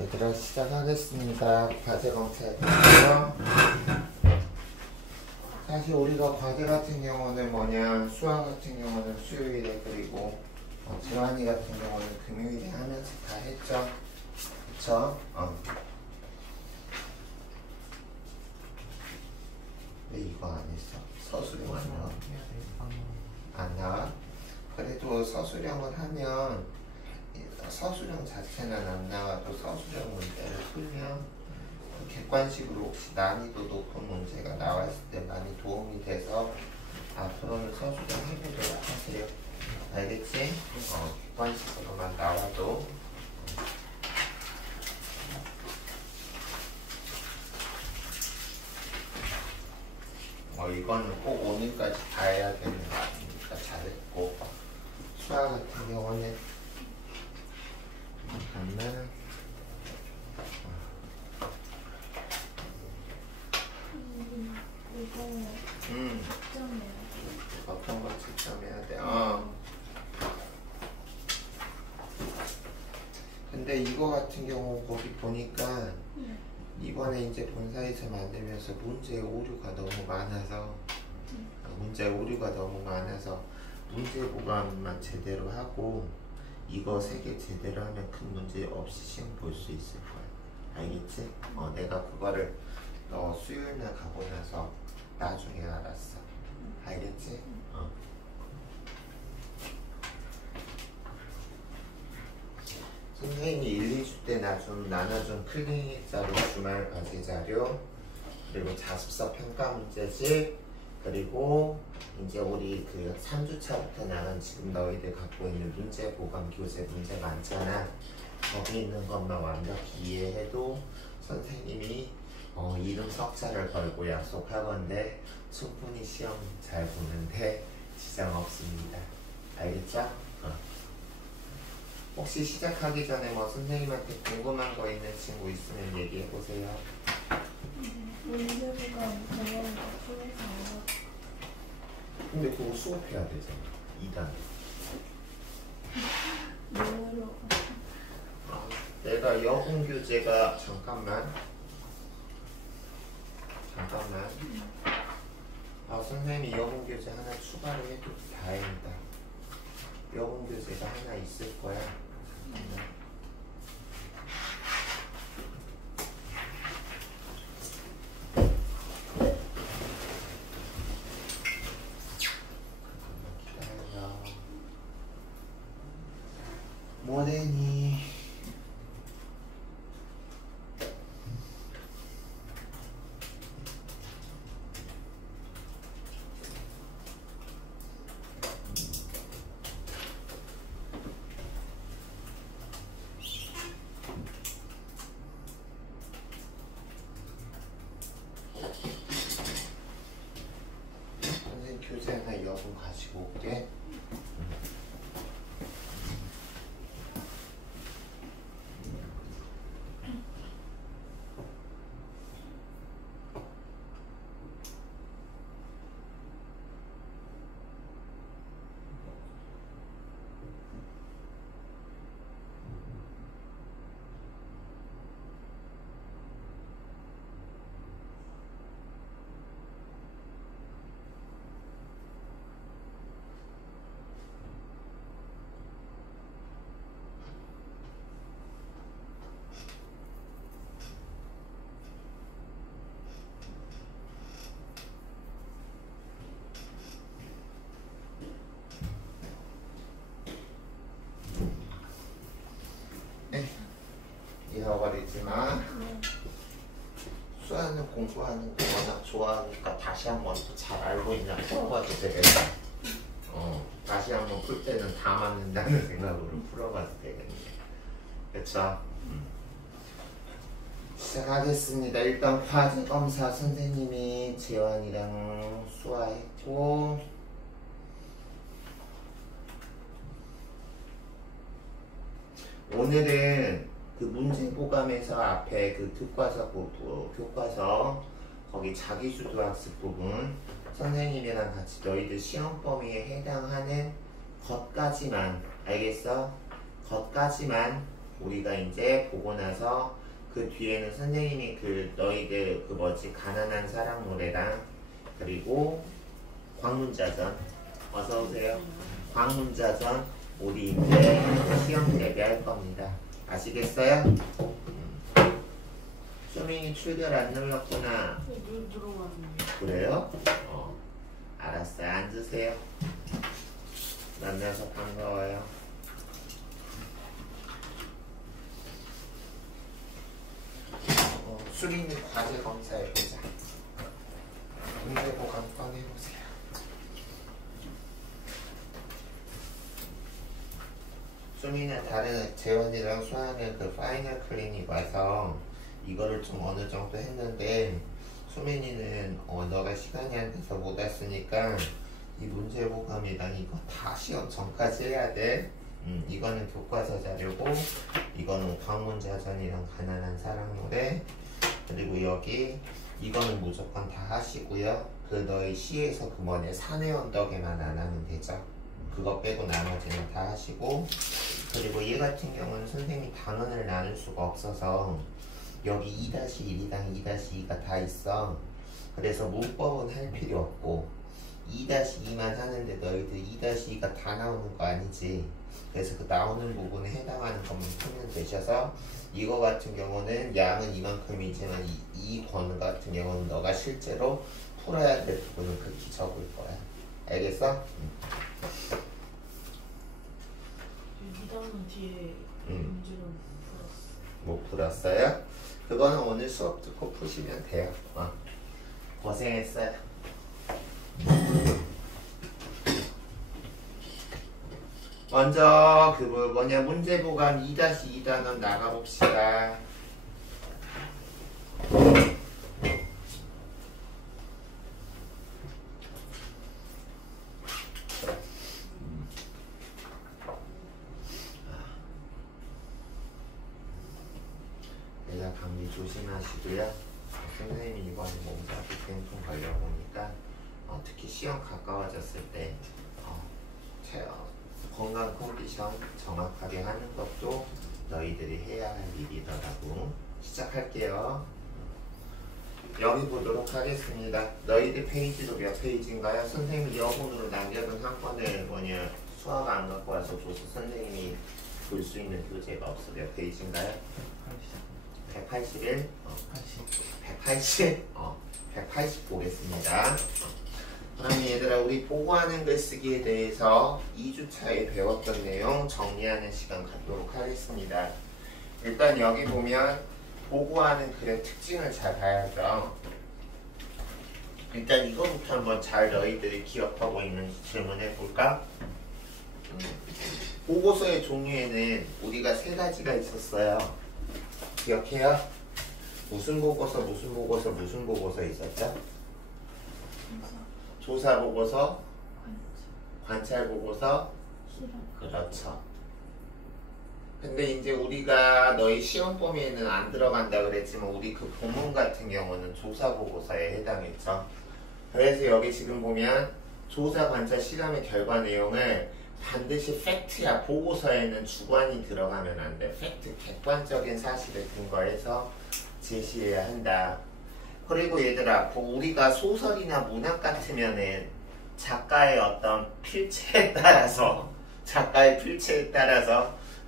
얘들아 시작하겠습니다. 과제 검사해볼게요. 사실 우리가 과제 같은 경우는 뭐냐, 수학 같은 경우는 수요일에, 그리고 재환이 같은 경우는 금요일에 하면서 다 했죠. 그쵸? 왜 이거 안 했어? 서술형 안 나와? 안 나와? 그래도 서술형을 하면 서술형 자체는 안 나와도 서술형 문제를 풀면 객관식으로 혹시 난이도 높은 문제가 나왔을 때 많이 도움이 돼서 앞으로는 서술형 해보도록 하세요. 알겠지? 객관식으로만 나와도 이거는 꼭 오늘까지 다 해야 되는 거 아니니까 잘했고, 수학 같은 경우는 잠깐만. 어떤 거 측정해야 돼? 근데 이거 같은 경우 거기 보니까 이번에 이제 본사에서 만들면서 문제 오류가 너무 많아서 문제 보관만 제대로 하고 이거 3개 제대로 하면 큰 문제 없이 시험 볼 수 있을 거야. 알겠지? 내가 그거를 수요일날 가고 나서 나중에 알았어. 알겠지? 선생님이 1, 2주 때 나눠준 클리닉 자료, 주말 과제 자료, 그리고 자습서 평가 문제집, 그리고 이제 우리 그 3주차부터 나간 지금 너희들 갖고 있는 문제 보강 교재 문제 많잖아. 거기 있는 것만 완벽히 이해해도 선생님이 이름 석자를 걸고 약속하건데 충분히 시험 잘 보는데 지장 없습니다. 알겠죠? 혹시 시작하기 전에 선생님한테 궁금한 거 있는 친구 있으면 얘기해보세요. 문제보다 대화를 풀어서. 근데 그거 수업해야 되잖아. 2단. 뭐로? 내가 여분 교재가 잠깐만. 선생님이 여분 교재 하나 추가로 해도 다행이다. 여분 교재가 하나 있을 거야. 기다려. 뭐래니? 교재 하나 여분 가지고 올게. 잃어버리지 마. 수아는 공부하는 거 워낙 좋아하니까 다시 한번 또 잘 알고 있냐 풀어봐도 되겠다. 다시 한번 풀 때는 다 맞는다는 생각으로 풀어봐도 되겠네. 그쵸? 시작하겠습니다. 일단 과제 검사 선생님이 재환이랑 수아했고, 오늘은 그 문제 보감에서 앞에 그 교과서 거기 자기주도 학습 부분 선생님이랑 같이 너희들 시험 범위에 해당하는 것까지만, 알겠어? 것까지만 우리가 이제 보고 나서 그 뒤에는 선생님이 그 너희들 그 뭐지 가난한 사랑 노래랑 그리고 광문자전 어서 오세요. 광문자전 우리 이제 시험 대비할 겁니다. 아시겠어요? 수민이 출결 안 눌렀구나. 눈 들어갔는데. 그래요? 알았어요. 앉으세요. 만나서 반가워요. 수민이 과제 검사해보자. 문제簿 한번 해보세요. 수민은 다른 재원이랑 수아는 그 파이널 클리닉 와서 이거를 좀 어느 정도 했는데 수민이는 너가 시간이 안 돼서 못 왔으니까 이 문제보감이랑 이거 다 시험 전까지 해야 돼. 이거는 교과서 자료고 이거는 광문자전이랑 가난한 사랑 노래 그리고 여기 이거는 무조건 다 하시고요. 그 너희 시에서 그 뭐냐 산의 언덕에만 안 하면 되죠. 그거 빼고 나머지는 다 하시고 그리고 얘 같은 경우는 선생님이 단원을 나눌 수가 없어서 여기 2-1이랑 2-2가 다 있어. 그래서 문법은 할 필요 없고 2-2만 하는데 너희들 2-2가 다 나오는 거 아니지. 그래서 그 나오는 부분에 해당하는 것만 풀면 되셔서 이거 같은 경우는 양은 이만큼이지만 이 권 같은 경우는 너가 실제로 풀어야 될 부분은 극히 적을 거야. 알겠어? 2단원 뒤에 문제는 풀었어. 못 풀었어요? 그거는 오늘 수업 듣고 푸시면 돼요. 고생했어요. 먼저 그 뭐냐 문제보감 2-2단원 나가봅시다. 내가 감기 조심하시고요. 선생님이 이번에 몸살이 땡통 걸려보니까 특히 시험 가까워졌을 때 건강 컨디션 정확하게 하는 것도 너희들이 해야 할 일이더라고. 시작할게요. 여기 보도록 하겠습니다. 너희들 페이지도 몇 페이지인가요? 선생님이 여분으로 남겨둔 한 건을 뭐냐 수학 안 갖고 와서 줘서 선생님이 볼 수 있는 교재가 없어. 몇 페이지인가요? 181? 180? 180 보겠습니다. 그럼 얘들아 우리 보고하는 글쓰기에 대해서 2주차에 배웠던 내용 정리하는 시간 갖도록 하겠습니다. 일단 여기 보면 보고하는 글의 특징을 잘 봐야죠. 일단 이거부터 한번 잘 너희들이 기억하고 있는지 질문해 볼까? 보고서의 종류에는 우리가 3가지가 있었어요. 기억해요? 무슨 보고서, 무슨 보고서, 무슨 보고서 있었죠? 조사 보고서, 관찰 보고서, 그렇죠. 근데 이제 우리가 너희 시험 범위에는 안 들어간다 그랬지만 우리 그 본문 같은 경우는 조사 보고서에 해당했죠. 그래서 여기 지금 보면 조사, 관찰, 실험의 결과 내용을 반드시 팩트야. 보고서에는 주관이 들어가면 안 돼. 팩트, 객관적인 사실을 근거해서 제시해야 한다. 그리고 얘들아, 우리가 소설이나 문학 같으면은 작가의 어떤 필체에 따라서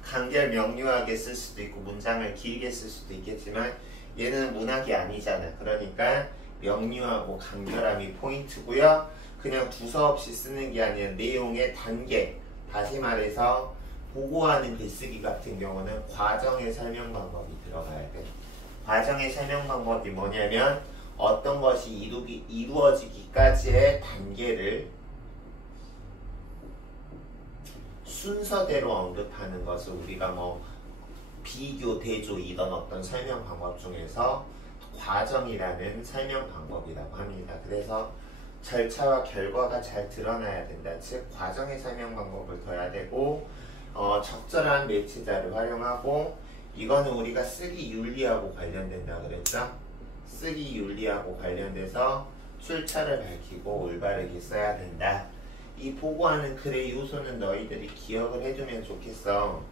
간결 명료하게 쓸 수도 있고 문장을 길게 쓸 수도 있겠지만 얘는 문학이 아니잖아. 그러니까 명료하고 간결함이 포인트고요. 그냥 두서 없이 쓰는 게 아니라 내용의 단계, 다시 말해서 보고하는 글쓰기 같은 경우는 과정의 설명 방법이 들어가야 돼. 과정의 설명 방법이 뭐냐면 어떤 것이 이루어지기까지의 단계를 순서대로 언급하는 것을 우리가 뭐 비교, 대조 이런 어떤 설명 방법 중에서 과정이라는 설명 방법이라고 합니다. 그래서 절차와 결과가 잘 드러나야 된다. 즉 과정의 설명 방법을 둬야 되고 적절한 매체자를 활용하고 이거는 우리가 쓰기 윤리하고 관련된다 그랬죠? 쓰기 윤리하고 관련돼서 출처를 밝히고 올바르게 써야 된다. 이 보고하는 글의 요소는 너희들이 기억을 해두면 좋겠어.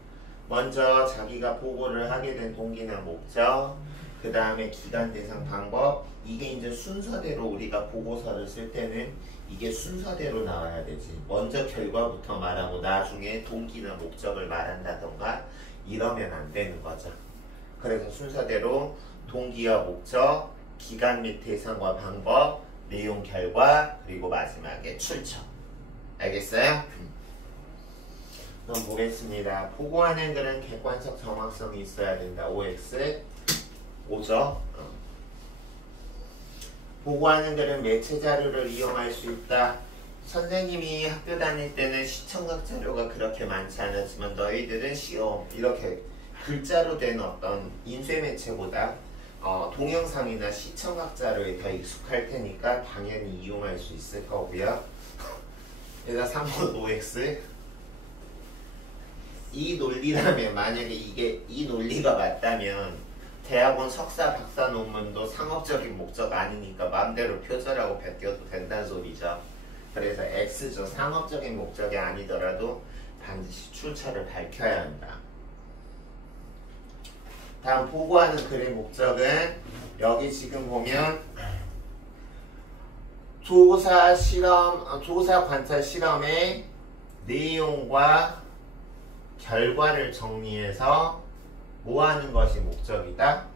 먼저 자기가 보고를 하게 된 동기나 목적, 그 다음에 기간, 대상, 방법. 이게 이제 순서대로 우리가 보고서를 쓸 때는 이게 순서대로 나와야 되지. 먼저 결과부터 말하고 나중에 동기나 목적을 말한다던가 이러면 안 되는 거죠. 그래서 순서대로 동기와 목적, 기간 및 대상과 방법, 내용, 결과, 그리고 마지막에 출처. 알겠어요? 그럼 보겠습니다. 보고하는 글은 객관적 정확성이 있어야 된다. OX 5죠. 보고하는 글은 매체 자료를 이용할 수 있다. 선생님이 학교 다닐 때는 시청각 자료가 그렇게 많지 않았지만 너희들은 시험 이렇게 글자로 된 어떤 인쇄 매체보다 동영상이나 시청각 자료에 더 익숙할 테니까 당연히 이용할 수 있을 거고요. 그래서 3번 OX 이 논리라면 만약에 이 논리가 맞다면 대학원 석사 박사 논문도 상업적인 목적 아니니까 마음대로 표절하고 베껴도 된다는 소리죠. 그래서 X죠. 상업적인 목적이 아니더라도 반드시 출처를 밝혀야 한다. 다음 보고하는 글의 목적은 여기 지금 보면 조사 관찰 실험의 내용과 결과를 정리해서 뭐 하는 것이 목적이다?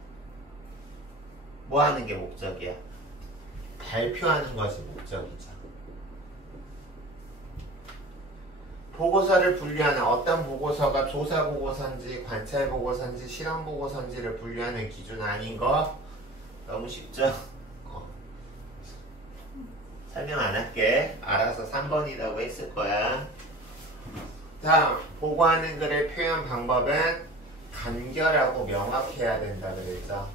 뭐 하는 게 목적이야? 발표하는 것이 목적이죠. 보고서를 분류하는 어떤 보고서가 조사 보고서인지 관찰 보고서인지 실험 보고서인지를 분류하는 기준 아닌 거 너무 쉽죠? 설명 안 할게. 알아서 3번이라고 했을 거야. 다음 보고하는 글의 표현 방법은 간결하고 명확해야 된다 그랬죠.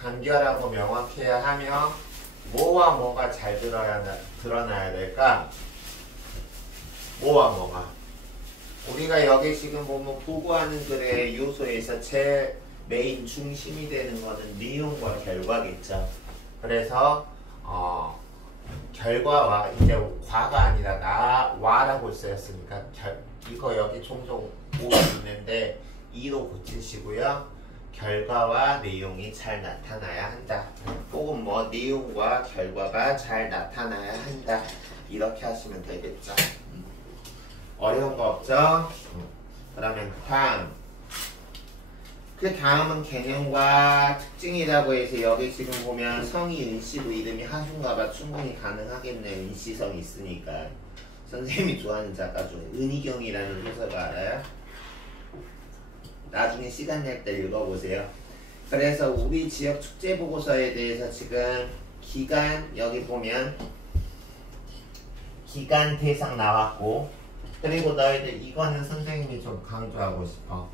간결하고 명확해야 하며 뭐와 뭐가 잘 드러나야 될까? 뭐와 뭐가? 우리가 여기 지금 보면 보고하는 글의 요소에서 제일 메인 중심이 되는 것은 내용과 결과겠죠. 그래서 결과와 이제 과가 아니라 나와라고 쓰였으니까 이거 여기 종종 오가 있는데 이로 고치시고요. 결과와 내용이 잘 나타나야 한다. 혹은 뭐 내용과 결과가 잘 나타나야 한다. 이렇게 하시면 되겠죠. 어려운 거 없죠? 그러면 그 다음은 개념과 특징이라고 해서 여기 지금 보면 성이 은씨고 이름이 하순가가 충분히 가능하겠네. 은씨성이 있으니까. 선생님이 좋아하는 작가 중에 은희경이라는 소설가 알아요? 나중에 시간 낼 때 읽어보세요. 그래서 우리 지역 축제 보고서에 대해서 지금 기간 여기 보면 기간 대상 나왔고 그리고 너희들 이거는 선생님이 좀 강조하고 싶어.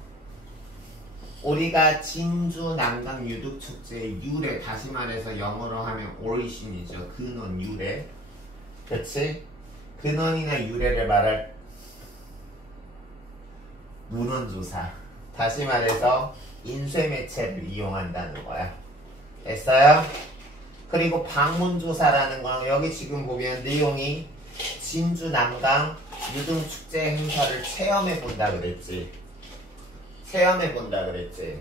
우리가 진주 남강 유득축제의 유래 다시 말해서 영어로 하면 오리신이죠. 근원 유래. 그치? 근원이나 유래를 말할 문헌조사. 다시 말해서 인쇄매체를 이용한다는 거야. 됐어요? 그리고 방문조사라는 건 여기 지금 보면 내용이 진주 남강 유등축제 행사를 체험해본다 그랬지. 체험해본다 그랬지.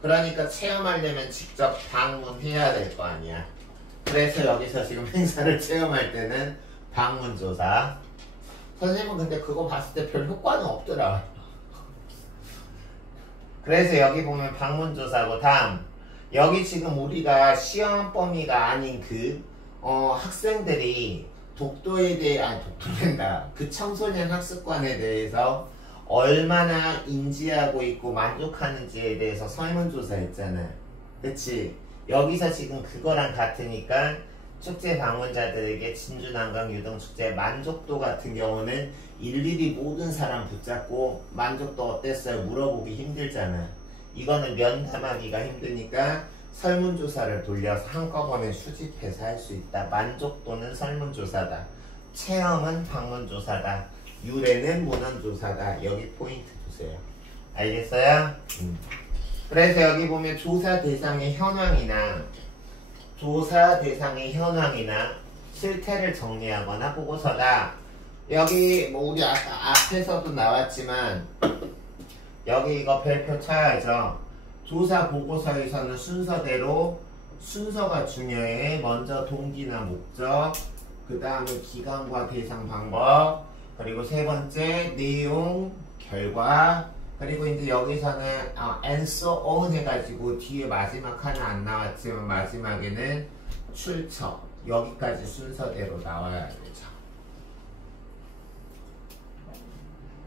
그러니까 체험하려면 직접 방문해야 될 거 아니야. 그래서 여기서 지금 행사를 체험할 때는 방문조사. 선생님은 근데 그거 봤을 때 별 효과는 없더라. 그래서 여기 보면 방문조사고 다음 여기 지금 우리가 시험 범위가 아닌 학생들이 독도에 대해 독도된다. 그 청소년 학습관에 대해서 얼마나 인지하고 있고 만족하는지에 대해서 설문조사했잖아. 그치? 여기서 지금 그거랑 같으니까 축제 방문자들에게 진주 남강 유등축제 만족도 같은 경우는 일일이 모든 사람 붙잡고 만족도 어땠어요? 물어보기 힘들잖아. 이거는 면담하기가 힘드니까 설문조사를 돌려서 한꺼번에 수집해서 할 수 있다. 만족도는 설문조사다. 체험은 방문조사다. 유래는 문헌조사다. 여기 포인트 두세요. 알겠어요? 그래서 여기 보면 조사 대상의 현황이나 실태를 정리하거나 보고서다. 여기 뭐 우리 아까 앞에서도 나왔지만 여기 이거 별표 쳐야죠. 조사 보고서에서는 순서대로 순서가 중요해. 먼저 동기나 목적, 그 다음에 기간과 대상 방법, 그리고 세 번째 내용, 결과, 그리고 이제 여기서는 and so on 해가지고 뒤에 마지막 하나 안 나왔지만 마지막에는 출처, 여기까지 순서대로 나와야 되죠.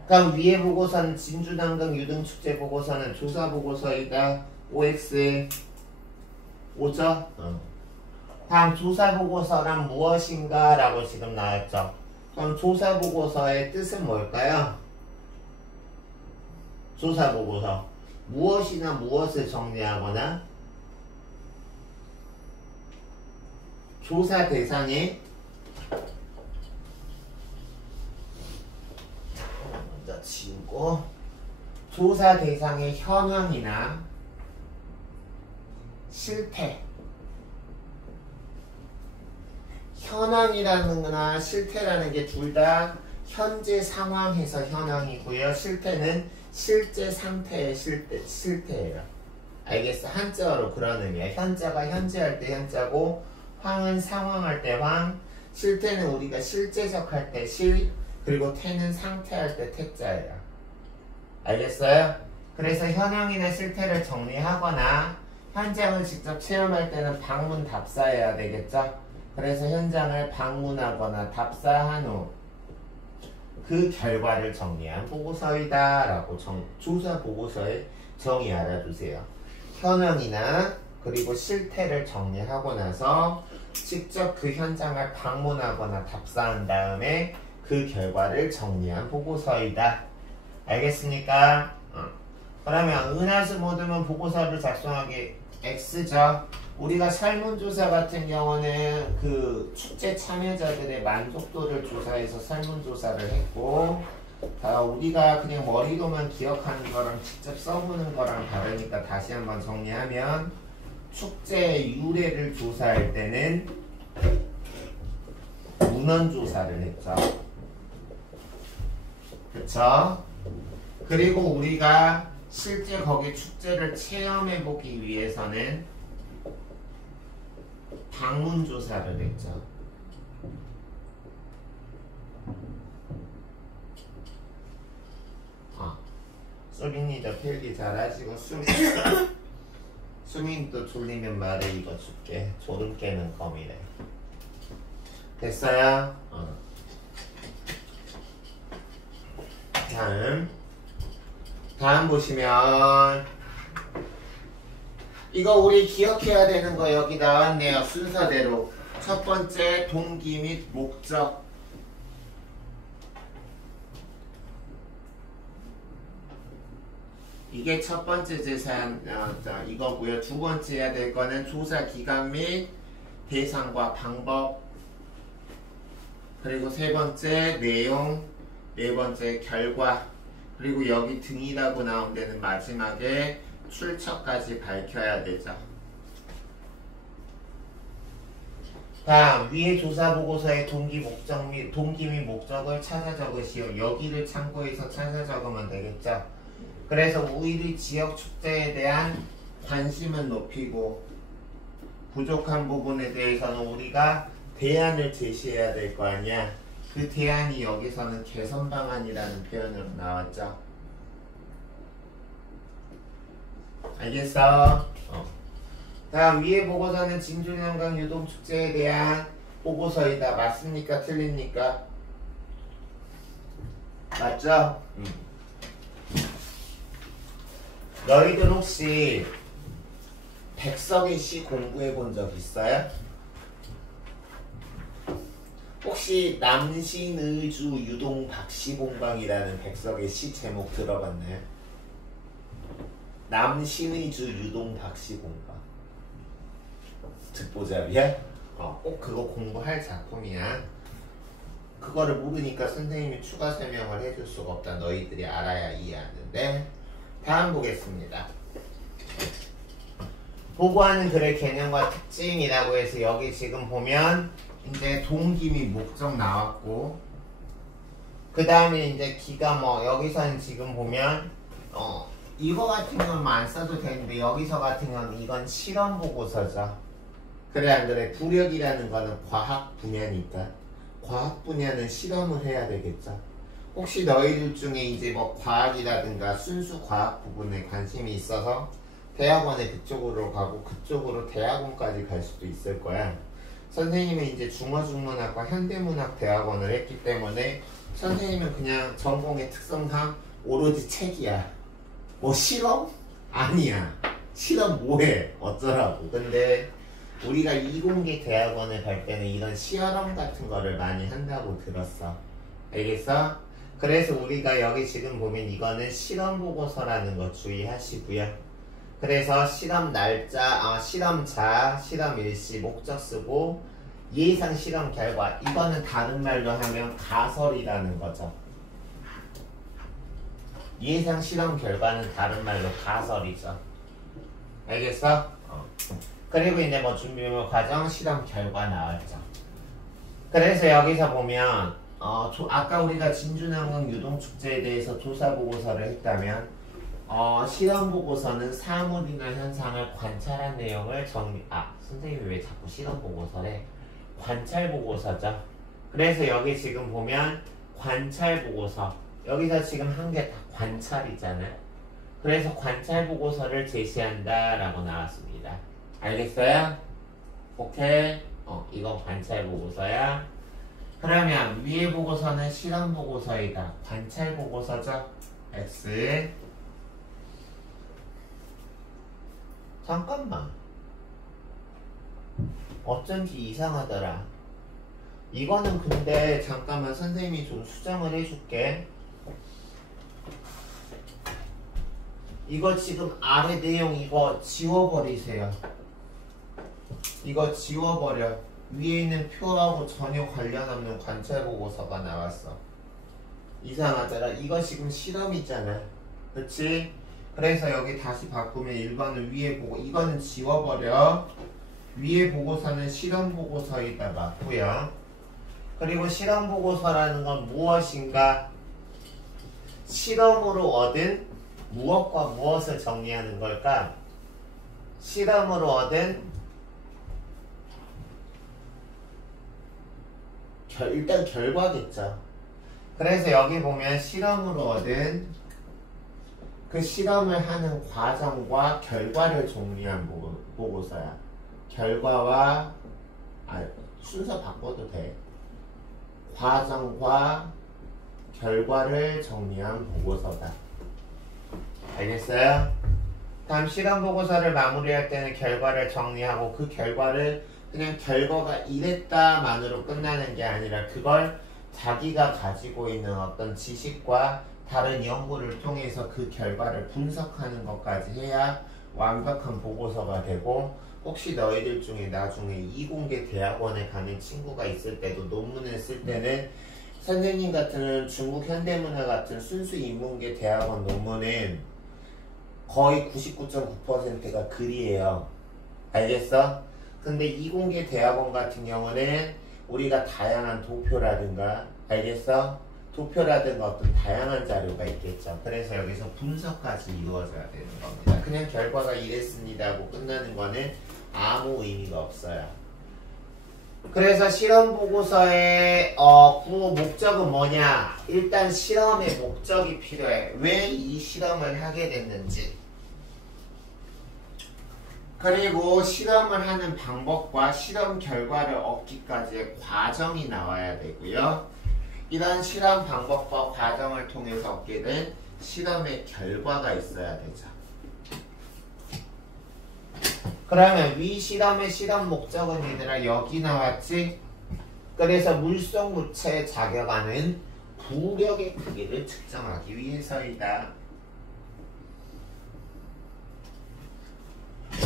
그럼 위에 보고서는 진주단강 유등축제 보고서는 조사 보고서이다. OX 5죠? 다음 조사 보고서란 무엇인가 라고 지금 나왔죠. 그럼 조사 보고서의 뜻은 뭘까요? 조사 보고서 무엇이나 무엇을 정리하거나 조사 대상에 먼저 지우고 조사 대상의 현황이나 실태, 현황이라는 거나 실태라는 게 둘 다 현재 상황에서 현황이고요. 실태는 실제 상태의 실태예요. 알겠어? 한자어로 그런 의미야. 현자가 현재할 때 현자고 황은 상황할 때 황, 실태는 우리가 실제적 할 때 실, 그리고 태는 상태할 때 태자예요. 알겠어요? 그래서 현황이나 실태를 정리하거나 현장을 직접 체험할 때는 방문 답사해야 되겠죠? 그래서 현장을 방문하거나 답사한 후 그 결과를 정리한 보고서이다 라고 조사 보고서의 정의 알아두세요. 현황이나 그리고 실태를 정리하고 나서 직접 그 현장을 방문하거나 답사한 다음에 그 결과를 정리한 보고서이다. 알겠습니까? 그러면 은하수 모두면 보고서를 작성하기 X죠. 우리가 설문조사 같은 경우는 그 축제 참여자들의 만족도를 조사해서 설문조사를 했고, 우리가 그냥 머리로만 기억하는 거랑 직접 써보는 거랑 다르니까 다시 한번 정리하면 축제 유래를 조사할 때는 문헌조사를 했죠. 그쵸? 그리고 우리가 실제 거기 축제를 체험해보기 위해서는 방문조사를 했죠. 수민이도 필기 잘하시고 수민도 졸리면 말해. 이거 줄게. 졸음 깨는 껌이래. 됐어요? 다음 보시면 이거 우리 기억해야 되는 거 여기 나왔네요. 순서대로 첫 번째 동기 및 목적, 이게 첫 번째 재산 이거고요. 두 번째 해야 될 거는 조사 기간 및 대상과 방법, 그리고 세 번째 내용, 네 번째 결과, 그리고 여기 등이라고 나온 데는 마지막에 출처까지 밝혀야 되죠. 다음 위에 조사 보고서의 동기 및 목적을 찾아 적으시오. 여기를 참고해서 찾아 적으면 되겠죠. 그래서 우리 지역 축제에 대한 관심을 높이고 부족한 부분에 대해서는 우리가 대안을 제시해야 될 거 아니야. 그 대안이 여기서는 개선 방안이라는 표현으로 나왔죠. 알겠어? 다음 위에 보고서는 진주난강 유동축제에 대한 보고서이다. 맞습니까? 틀립니까? 맞죠? 너희들 혹시 백석의 시 공부해 본 적 있어요? 혹시 남신의주 유동 박시공방이라는 백석의 시 제목 들어봤나요? 남신의주 유동 박시공방. 듣보잡이야? 꼭 그거 공부할 작품이야. 그거를 모르니까 선생님이 추가 설명을 해줄 수가 없다. 너희들이 알아야 이해하는데. 다음 보겠습니다. 보고하는 글의 개념과 특징이라고 해서 여기 지금 보면 이제 동기 및 목적 나왔고, 그 다음에 이제 기가 여기서는 지금 보면 이거 같은 경우는 안 써도 되는데 여기서 같은 경우는 이건 실험 보고서죠. 그래 안 그래? 부력이라는 거는 과학 분야니까 과학 분야는 실험을 해야 되겠죠. 혹시 너희들 중에 이제 뭐 과학이라든가 순수 과학 부분에 관심이 있어서 대학원에 그쪽으로 가고 그쪽으로 대학원까지 갈 수도 있을 거야. 선생님은 이제 중어중문학과 현대문학 대학원을 했기 때문에 선생님은 그냥 전공의 특성상 오로지 책이야. 뭐 실험? 아니야. 실험 뭐해? 어쩌라고. 근데 우리가 이공계 대학원에 갈 때는 이런 시험험 같은 거를 많이 한다고 들었어. 알겠어? 그래서 우리가 여기 지금 보면 이거는 실험 보고서라는 거 주의하시고요. 그래서 실험 날짜, 실험자, 실험 일시, 목적 쓰고 예상 실험 결과 이거는 다른 말로 하면 가설이라는 거죠. 예상 실험 결과는 다른 말로 가설이죠. 알겠어? 그리고 이제 뭐 준비물 과정 실험 결과 나왔죠. 그래서 여기서 보면 아까 우리가 진주난강 유동축제에 대해서 조사 보고서를 했다면 실험 보고서는 사물이나 현상을 관찰한 내용을 선생님이 왜 자꾸 실험 보고서래? 관찰 보고서죠. 그래서 여기 지금 보면 관찰 보고서 여기서 지금 한 개 다 관찰이잖아요. 그래서 관찰 보고서를 제시한다 라고 나왔습니다. 알겠어요? 오케이? 이건 관찰 보고서야. 그러면 위에 보고서는 실험 보고서이다. 관찰 보고서죠. X. 잠깐만. 어쩐지 이상하더라. 이거는 근데 잠깐만 선생님이 좀 수정을 해줄게. 이거 지금 아래 내용 이거 지워버리세요. 이거 지워버려. 위에 있는 표하고 전혀 관련 없는 관찰 보고서가 나왔어. 이상하더라. 이거 지금 실험이잖아. 그치? 그래서 여기 다시 바꾸면 1번은 위에 보고 이거는 지워버려. 위에 보고서는 실험 보고서이다 맞고요. 그리고 실험 보고서라는 건 무엇인가? 실험으로 얻은 무엇과 무엇을 정리하는 걸까? 실험으로 얻은 일단 결과겠죠. 그래서 여기 보면 실험으로 얻은 그 실험을 하는 과정과 결과를 정리한 보고서야. 결과와 순서 바꿔도 돼. 과정과 결과를 정리한 보고서다. 알겠어요? 다음 실험 보고서를 마무리할 때는 결과를 정리하고 그 결과를 그냥 결과가 이랬다만으로 끝나는 게 아니라 그걸 자기가 가지고 있는 어떤 지식과 다른 연구를 통해서 그 결과를 분석하는 것까지 해야 완벽한 보고서가 되고, 혹시 너희들 중에 나중에 이공계 대학원에 가는 친구가 있을 때도 논문을 쓸 때는 선생님 같은 중국 현대문화 같은 순수 인문계 대학원 논문은 거의 99.9%가 글이에요. 알겠어? 근데 이공계 대학원 같은 경우는 우리가 다양한 도표라든가, 알겠어? 도표라든가 어떤 다양한 자료가 있겠죠. 그래서 여기서 분석까지 이루어져야 되는 겁니다. 그냥 결과가 이랬습니다 하고 끝나는 거는 아무 의미가 없어요. 그래서 실험 보고서의 구호 목적은 뭐냐? 일단 실험의 목적이 필요해. 왜 이 실험을 하게 됐는지, 그리고 실험을 하는 방법과 실험 결과를 얻기까지의 과정이 나와야 되고요. 이런 실험 방법과 과정을 통해서 얻게 된 실험의 결과가 있어야 되죠. 그러면 위 실험의 실험 목적은 얘들아 여기 나왔지? 그래서 물속 물체에 작용하는 부력의 크기를 측정하기 위해서이다.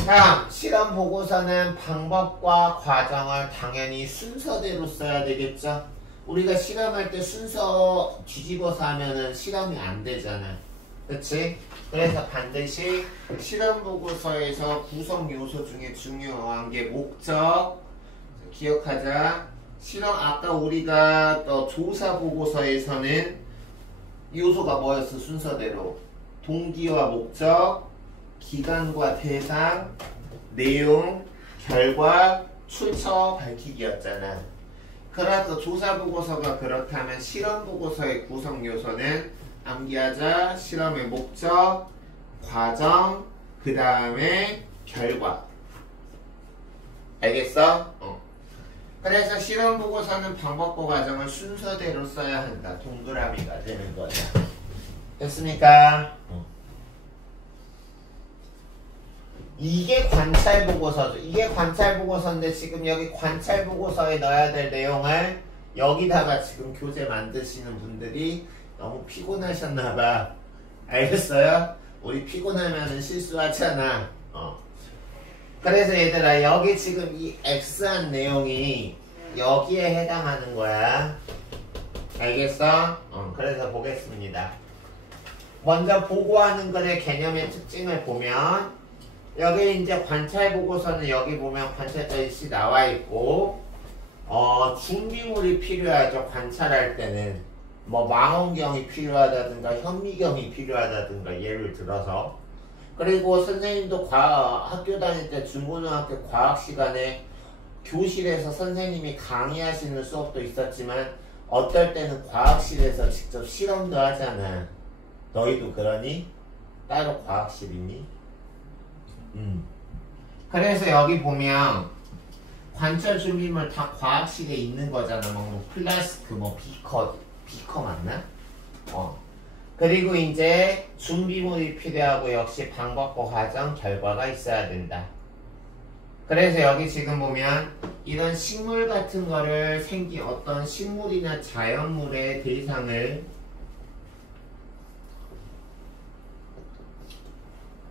다음 실험 보고서는 방법과 과정을 당연히 순서대로 써야 되겠죠. 우리가 실험할 때 순서 뒤집어서 하면은 실험이 안 되잖아. 그치? 그래서 반드시 실험 보고서에서 구성 요소 중에 중요한 게 목적. 기억하자. 실험 아까 우리가 조사 보고서에서는 요소가 뭐였어? 순서대로 동기와 목적, 기간과 대상, 내용, 결과, 출처 밝히기였잖아. 그래서 조사보고서가 그렇다면 실험보고서의 구성 요소는 암기하자. 실험의 목적, 과정, 그 다음에 결과. 알겠어? 그래서 실험보고서는 방법과 과정을 순서대로 써야 한다. 동그라미가 되는 거야. 됐습니까? 이게 관찰보고서죠. 이게 관찰보고서인데 지금 여기 관찰보고서에 넣어야 될 내용을 여기다가 지금 교재 만드시는 분들이 너무 피곤하셨나봐. 알겠어요? 우리 피곤하면은 실수하잖아. 그래서 얘들아 여기 지금 이 X한 내용이 여기에 해당하는 거야. 알겠어? 그래서 보겠습니다. 먼저 보고하는 글의 개념의 특징을 보면 여기 이제 관찰보고서는 여기 보면 관찰자일시 나와 있고 준비물이 필요하죠. 관찰할 때는 뭐 망원경이 필요하다든가 현미경이 필요하다든가 예를 들어서. 그리고 선생님도 학교 다닐 때 중고등학교 과학 시간에 교실에서 선생님이 강의하시는 수업도 있었지만 어떨 때는 과학실에서 직접 실험도 하잖아. 너희도 그러니? 따로 과학실 있니? 그래서 여기 보면 관찰 준비물 다 과학실에 있는 거잖아. 뭐 플라스크, 뭐 비커 맞나? 그리고 이제 준비물이 필요하고 역시 방법과 과정, 결과가 있어야 된다. 그래서 여기 지금 보면 이런 식물 같은 거를 생긴 어떤 식물이나 자연물의 대상을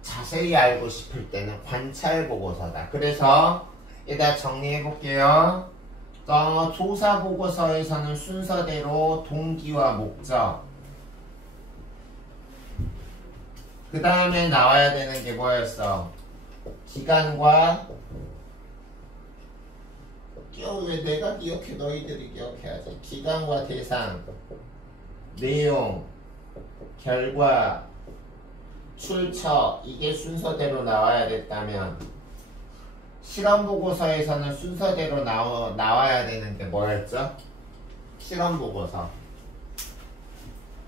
자세히 알고 싶을 때는 관찰보고서다. 그래서 일단 정리해볼게요. 조사보고서에서는 순서대로 동기와 목적, 그 다음에 나와야 되는 게 뭐였어? 기간과 왜 내가 기억해? 너희들이 기억해야지. 기간과 대상, 내용, 결과, 출처, 이게 순서대로 나와야 됐다면 실험보고서에서는 순서대로 나와야 되는 게 뭐였죠? 실험보고서.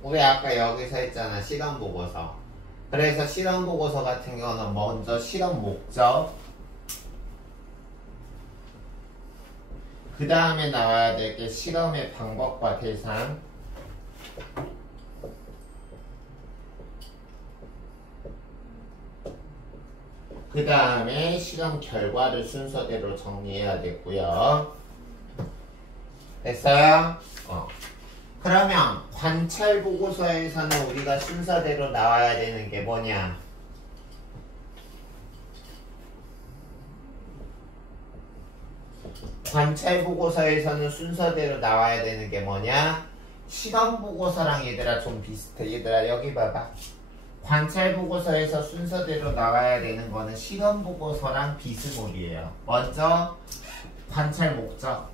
우리 아까 여기서 했잖아. 실험보고서. 그래서 실험보고서 같은 경우는 먼저 실험 목적, 그 다음에 나와야 될 게 실험의 방법과 대상, 그 다음에 실험 결과를 순서대로 정리해야 됐고요. 됐어요? 그러면 관찰 보고서에서는 우리가 순서대로 나와야 되는 게 뭐냐? 관찰 보고서에서는 순서대로 나와야 되는 게 뭐냐? 실험 보고서랑 얘들아 좀 비슷해. 얘들아 여기 봐봐. 관찰 보고서에서 순서대로 나와야 되는 거는 실험 보고서랑 비스무리예요. 먼저 관찰 목적,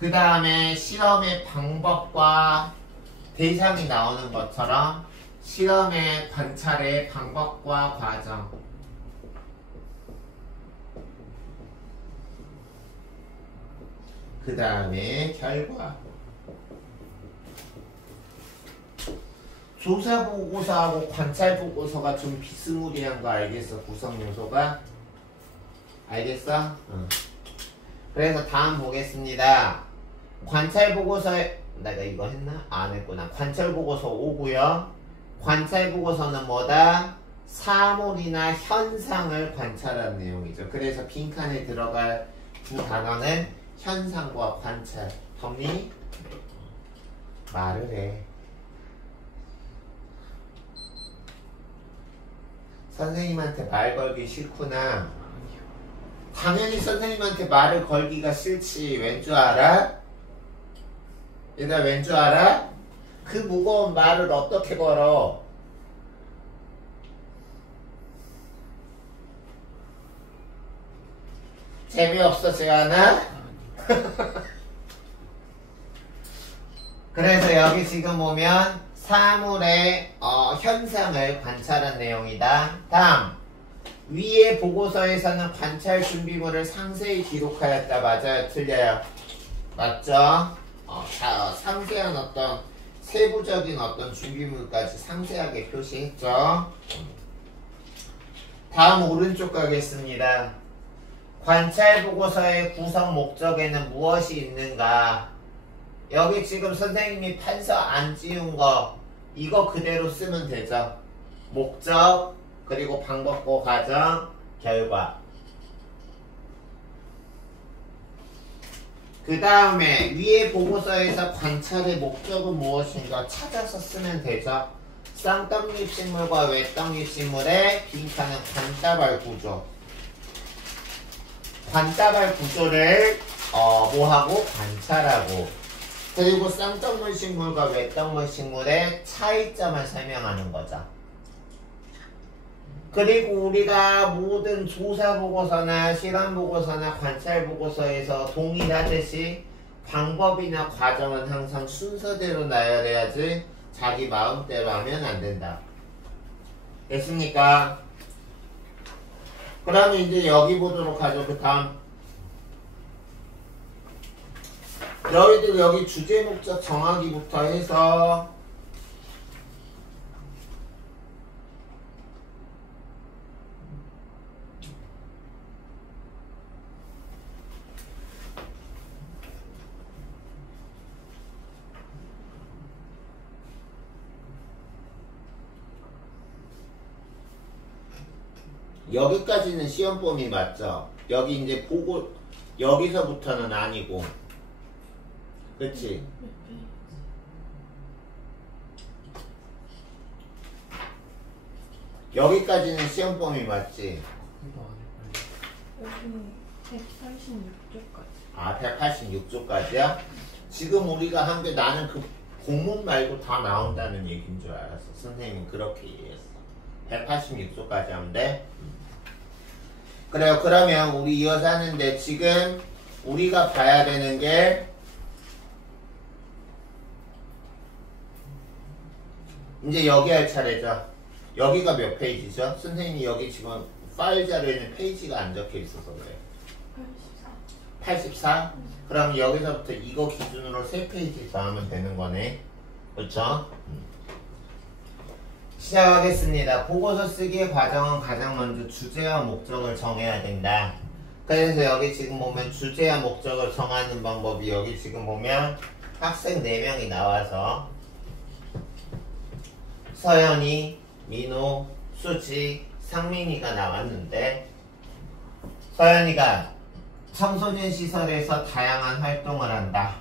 그 다음에 실험의 방법과 대상이 나오는 것처럼 실험의 관찰의 방법과 과정, 그 다음에 결과. 조사보고서하고 관찰보고서가 좀 비스무리한 거 알겠어? 구성 요소가? 알겠어? 그래서 다음 보겠습니다. 관찰보고서에 내가 이거 했나? 안 했구나. 관찰보고서 5고요. 관찰보고서는 뭐다? 사물이나 현상을 관찰한 내용이죠. 그래서 빈칸에 들어갈 두 단어는 현상과 관찰. 정리? 말을 해. 선생님한테 말 걸기 싫구나. 당연히 선생님한테 말을 걸기가 싫지. 왠 줄 알아? 얘들아 왠 줄 알아? 그 무거운 말을 어떻게 걸어? 재미없어 재환아? 그래서 여기 지금 보면 사물의 현상을 관찰한 내용이다. 다음 위의 보고서에서는 관찰 준비물을 상세히 기록하였다. 맞아요? 틀려요? 맞죠? 상세한 어떤 세부적인 어떤 준비물까지 상세하게 표시했죠. 다음 오른쪽 가겠습니다. 관찰 보고서의 구성 목적에는 무엇이 있는가? 여기 지금 선생님이 판서 안 지운 거 이거 그대로 쓰면 되죠. 목적 그리고 방법과 과정 결과. 그 다음에 위의 보고서에서 관찰의 목적은 무엇인가 찾아서 쓰면 되죠. 쌍떡잎식물과 외떡잎식물의 빈칸은 관따발 구조. 관따발 구조를 뭐하고? 관찰하고. 그리고 쌍떡물식물과 외떡물식물의 차이점을 설명하는 거죠. 그리고 우리가 모든 조사보고서나 실험보고서나 관찰보고서에서 동일하듯이 방법이나 과정은 항상 순서대로 나열해야지 자기 마음대로 하면 안 된다. 됐습니까? 그러면 이제 여기 보도록 하죠. 그 다음 너희들 여기 주제 목적 정하기부터 해서 여기까지는 시험 범위 맞죠? 여기 이제 보고 여기서부터는 아니고 그치? 여기까지는 시험 범위 맞지? 여기 186쪽까지. 아 186쪽까지야? 지금 우리가 한 게 나는 그 공문 말고 다 나온다는 얘기인 줄 알았어. 선생님은 그렇게 이해했어. 186쪽까지 하면 돼? 그래요. 그러면 우리 이어서 하는데 지금 우리가 봐야 되는 게 이제 여기 할 차례죠. 여기가 몇 페이지죠? 선생님이 여기 지금 파일 자료에는 페이지가 안 적혀 있어서 그래요. 84? 그럼 여기서부터 이거 기준으로 3페이지 더하면 되는 거네. 그렇죠? 시작하겠습니다. 보고서 쓰기의 과정은 가장 먼저 주제와 목적을 정해야 된다. 그래서 여기 지금 보면 주제와 목적을 정하는 방법이 여기 지금 보면 학생 4명이 나와서 서연이, 민호, 수지, 상민이가 나왔는데 서연이가 청소년 시설에서 다양한 활동을 한다.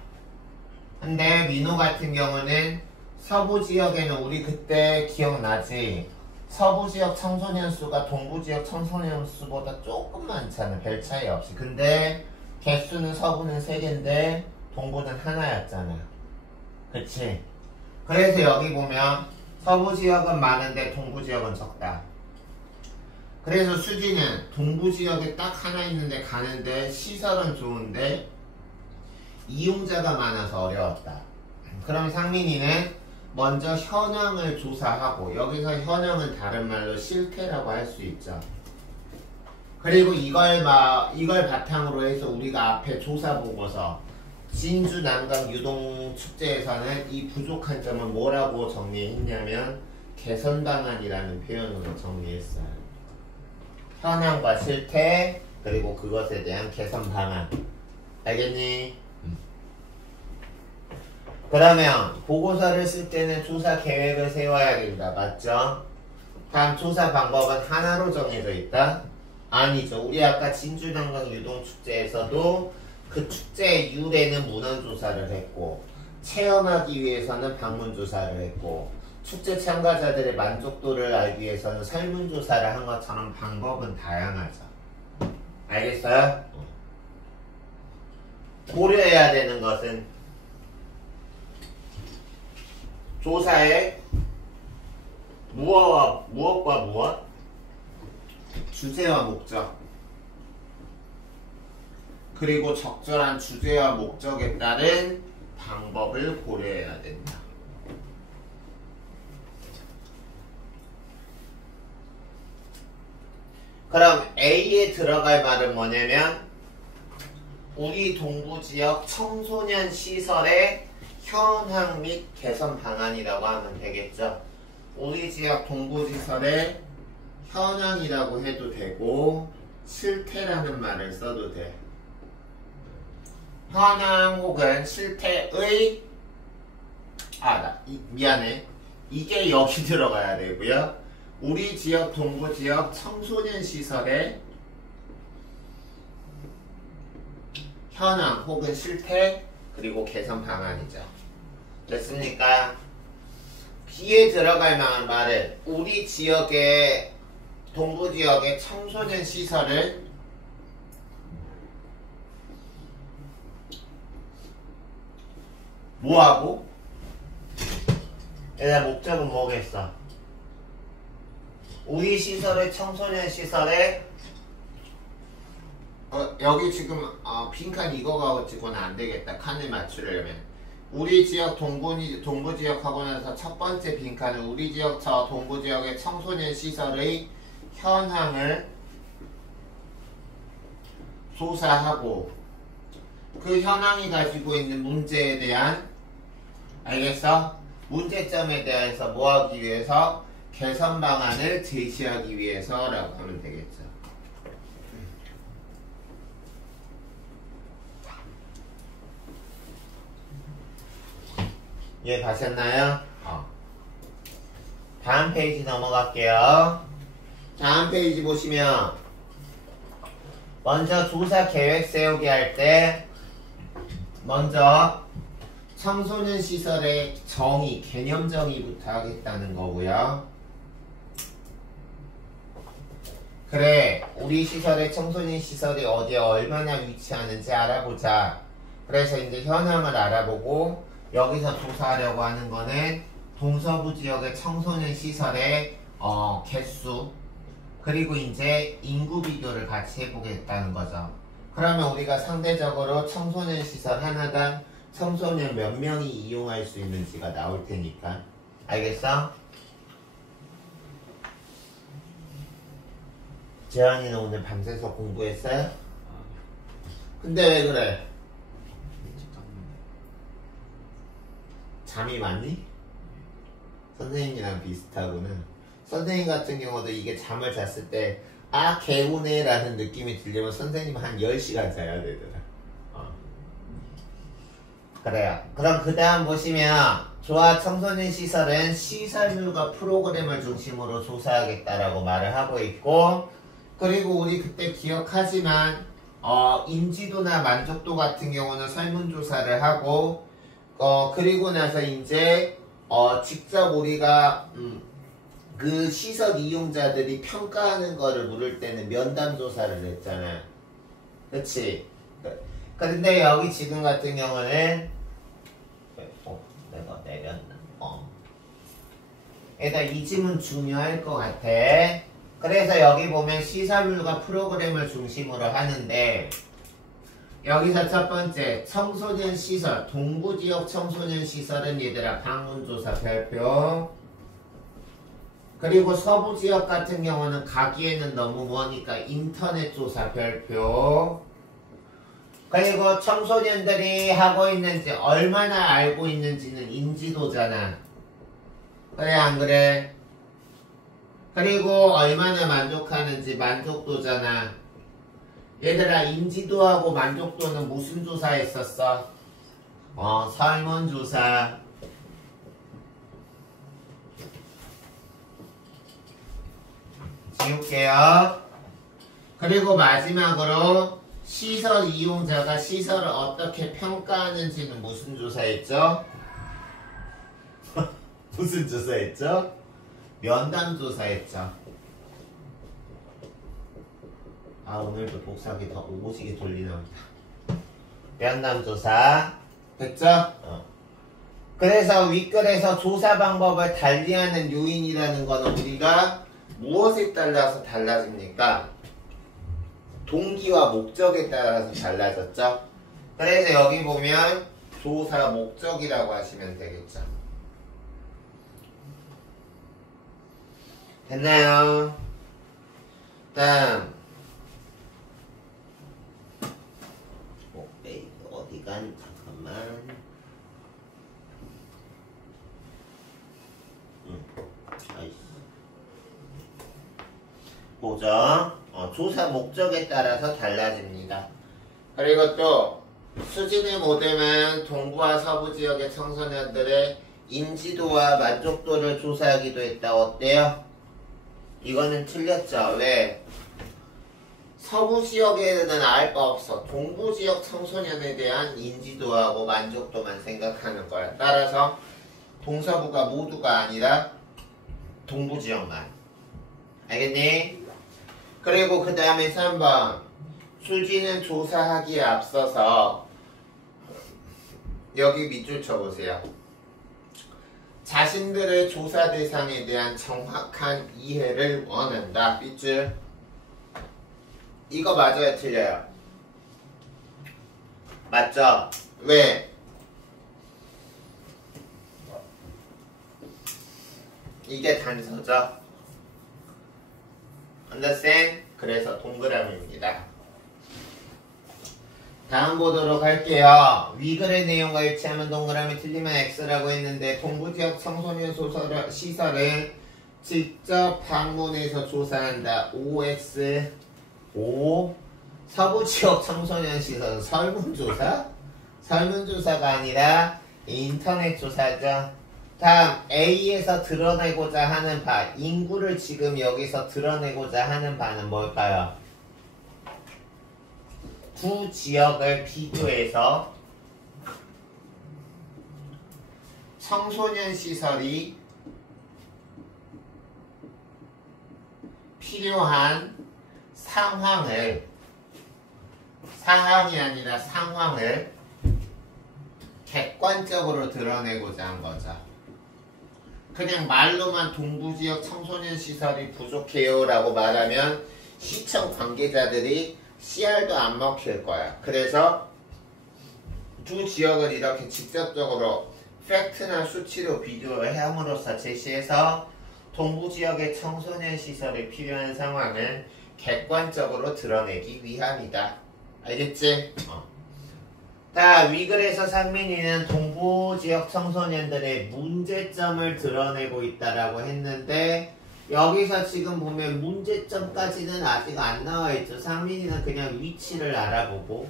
근데 민호 같은 경우는 서부 지역에는 우리 그때 기억나지? 서부 지역 청소년 수가 동부 지역 청소년 수보다 조금 많잖아. 별 차이 없이. 근데 개수는 서부는 3개인데 동부는 하나였잖아. 그치? 그래서 여기 보면 서부 지역은 많은데 동부 지역은 적다. 그래서 수지는 동부 지역에 딱 하나 있는데 가는데 시설은 좋은데 이용자가 많아서 어려웠다. 그럼 상민이는 먼저 현황을 조사하고, 여기서 현황은 다른 말로 실태라고 할 수 있죠. 그리고 이걸 바탕으로 해서 우리가 앞에 조사 보고서 진주 남강 유동 축제에서는 이 부족한 점은 뭐라고 정리했냐면 개선 방안이라는 표현으로 정리했어요. 현황과 실태 그리고 그것에 대한 개선 방안. 알겠니? 그러면 보고서를 쓸 때는 조사 계획을 세워야 된다. 맞죠? 다음 조사 방법은 하나로 정해져 있다? 아니죠. 우리 아까 진주남강 유동축제에서도 그 축제의 유래는 문헌조사를 했고, 체험하기 위해서는 방문조사를 했고, 축제 참가자들의 만족도를 알기 위해서는 설문조사를 한 것처럼 방법은 다양하죠. 알겠어요? 고려해야 되는 것은 조사의 무엇과 무엇? 주제와 목적. 그리고 적절한 주제와 목적에 따른 방법을 고려해야 된다. 그럼 A에 들어갈 말은 뭐냐면 우리 동부지역 청소년 시설의 현황 및 개선 방안이라고 하면 되겠죠. 우리 지역 동부시설의 현황이라고 해도 되고 실태라는 말을 써도 돼. 현황 혹은 실태의 미안해. 이게 여기 들어가야 되고요. 우리 지역 동부지역 청소년 시설의 현황 혹은 실태 그리고 개선 방안이죠. 됐습니까? B에 들어갈 만한 말은 우리 지역의 동부지역의 청소년 시설을 뭐하고? 얘들아 목적은 뭐겠어? 우리 시설의 청소년 시설에 여기 지금 빈칸 이거 가지고는 안 되겠다. 칸을 맞추려면 우리 지역 동부지역 하고 나서 첫 번째 빈칸은 우리 지역 동부지역의 청소년 시설의 현황을 조사하고 그 현황이 가지고 있는 문제에 대한 알겠어? 문제점에 대해서 뭐 하기 위해서? 개선 방안을 제시하기 위해서라고 하면 되겠죠. 이해 가셨나요? 다음 페이지 넘어갈게요. 다음 페이지 보시면 먼저 조사 계획 세우기 할 때 먼저 청소년 시설의 정의, 개념 정의부터 하겠다는 거고요. 그래, 우리 시설의 청소년 시설이 어디에 얼마나 위치하는지 알아보자. 그래서 이제 현황을 알아보고 여기서 조사하려고 하는 거는 동서부 지역의 청소년 시설의 개수 그리고 이제 인구 비교를 같이 해보겠다는 거죠. 그러면 우리가 상대적으로 청소년 시설 하나당 청소년 몇 명이 이용할 수 있는지가 나올 테니까. 알겠어? 재환이는 오늘 밤새서 공부했어요? 근데 왜 그래? 잠이 많니? 선생님이랑 비슷하고는 선생님 같은 경우도 이게 잠을 잤을 때 개운해 라는 느낌이 들려면 선생님 한 10시간 자야 되더라. 그래요. 그럼 그 다음 보시면 조합 청소년 시설은 시설물과 프로그램을 중심으로 조사하겠다라고 말을 하고 있고 그리고 우리 그때 기억하지만 인지도나 만족도 같은 경우는 설문조사를 하고 그리고 나서 이제 직접 우리가 그 시설 이용자들이 평가하는 거를 물을 때는 면담 조사를 했잖아. 그치? 그런데 여기 지금 같은 경우는 내가 내렸나? 일단 이 질문 중요할 것 같아. 그래서 여기 보면 시설물과 프로그램을 중심으로 하는데 여기서 첫 번째 청소년 시설, 동부지역 청소년 시설은 얘들아 방문조사 별표 그리고 서부지역 같은 경우는 가기에는 너무 머니까 인터넷 조사 별표 그리고 청소년들이 하고 있는지 얼마나 알고 있는지는 인지도잖아. 그래 안 그래? 그리고 얼마나 만족하는지 만족도잖아. 얘들아 인지도하고 만족도는 무슨 조사했었어? 설문조사. 지울게요. 그리고 마지막으로 시설 이용자가 시설을 어떻게 평가하는지는 무슨 조사했죠? 무슨 조사했죠? 면담 조사했죠. 오늘도 복사기 더 오지게 돌리나 보다. 면담 조사 됐죠? 그래서 윗글에서 조사 방법을 달리하는 요인이라는 거는 우리가 무엇에 따라서 달라집니까? 동기와 목적에 따라서 달라졌죠? 그래서 여기 보면 조사 목적이라고 하시면 되겠죠. 됐나요? 다음 어디간 잠깐만. 아이씨. 보죠. 조사 목적에 따라서 달라집니다. 그리고 또 수진의 모델은 동부와 서부 지역의 청소년들의 인지도와 만족도를 조사하기도 했다. 어때요? 이거는 틀렸죠. 왜? 서부 지역에는 알 바 없어. 동부 지역 청소년에 대한 인지도하고 만족도만 생각하는 거야. 따라서 동서부가 모두가 아니라 동부 지역만. 알겠니? 그리고 그 다음에 3번. 수지는 조사하기에 앞서서 여기 밑줄 쳐보세요. 자신들의 조사 대상에 대한 정확한 이해를 원한다. 밑줄. 이거 맞아요? 틀려요? 맞죠? 왜? 이게 단서죠? understand? 그래서 동그라미입니다. 다음 보도록 할게요. 위글의 내용과 일치하면 동그라미, 틀리면 X라고 했는데 동부지역 청소년 시설을 직접 방문해서 조사한다. OX 5. 서부지역 청소년 시설 설문조사? 설문조사가 아니라 인터넷 조사죠. 다음 A에서 드러내고자 하는 바, 인구를 지금 여기서 드러내고자 하는 바는 뭘까요? 두 지역을 비교해서 청소년 시설이 필요한 상황이 아니라 상황을 객관적으로 드러내고자 한 거죠. 그냥 말로만 동부지역 청소년 시설이 부족해요 라고 말하면 시청 관계자들이 CR도 안 먹힐 거야. 그래서 두 지역을 이렇게 직접적으로 팩트나 수치로 비교를 함으로써 제시해서 동부지역의 청소년 시설이 필요한 상황을 객관적으로 드러내기 위함이다. 알겠지? 자, 위글에서 상민이는 동부지역 청소년들의 문제점을 드러내고 있다라고 했는데 여기서 지금 보면 문제점까지는 아직 안 나와있죠. 상민이는 그냥 위치를 알아보고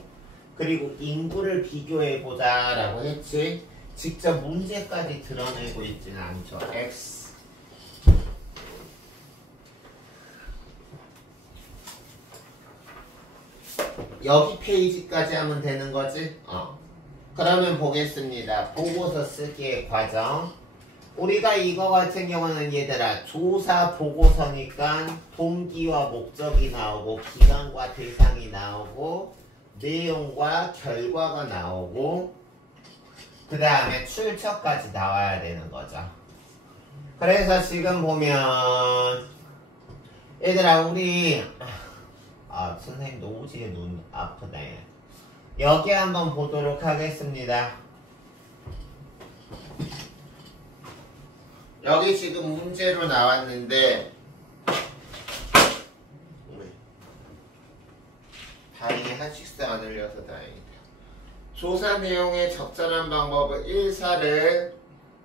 그리고 인구를 비교해보자 라고 했지. 직접 문제까지 드러내고 있지는 않죠. X 여기 페이지까지 하면 되는 거지? 그러면 보겠습니다. 보고서 쓰기의 과정. 우리가 이거 같은 경우는 얘들아 조사 보고서니까 동기와 목적이 나오고 기간과 대상이 나오고 내용과 결과가 나오고 그 다음에 출처까지 나와야 되는 거죠. 그래서 지금 보면 얘들아 우리 선생님도 오지게 눈 아프네. 여기 한번 보도록 하겠습니다. 여기 지금 문제로 나왔는데 다행히 한식스 안 흘려서 다행이다. 조사 내용의 적절한 방법은 1사를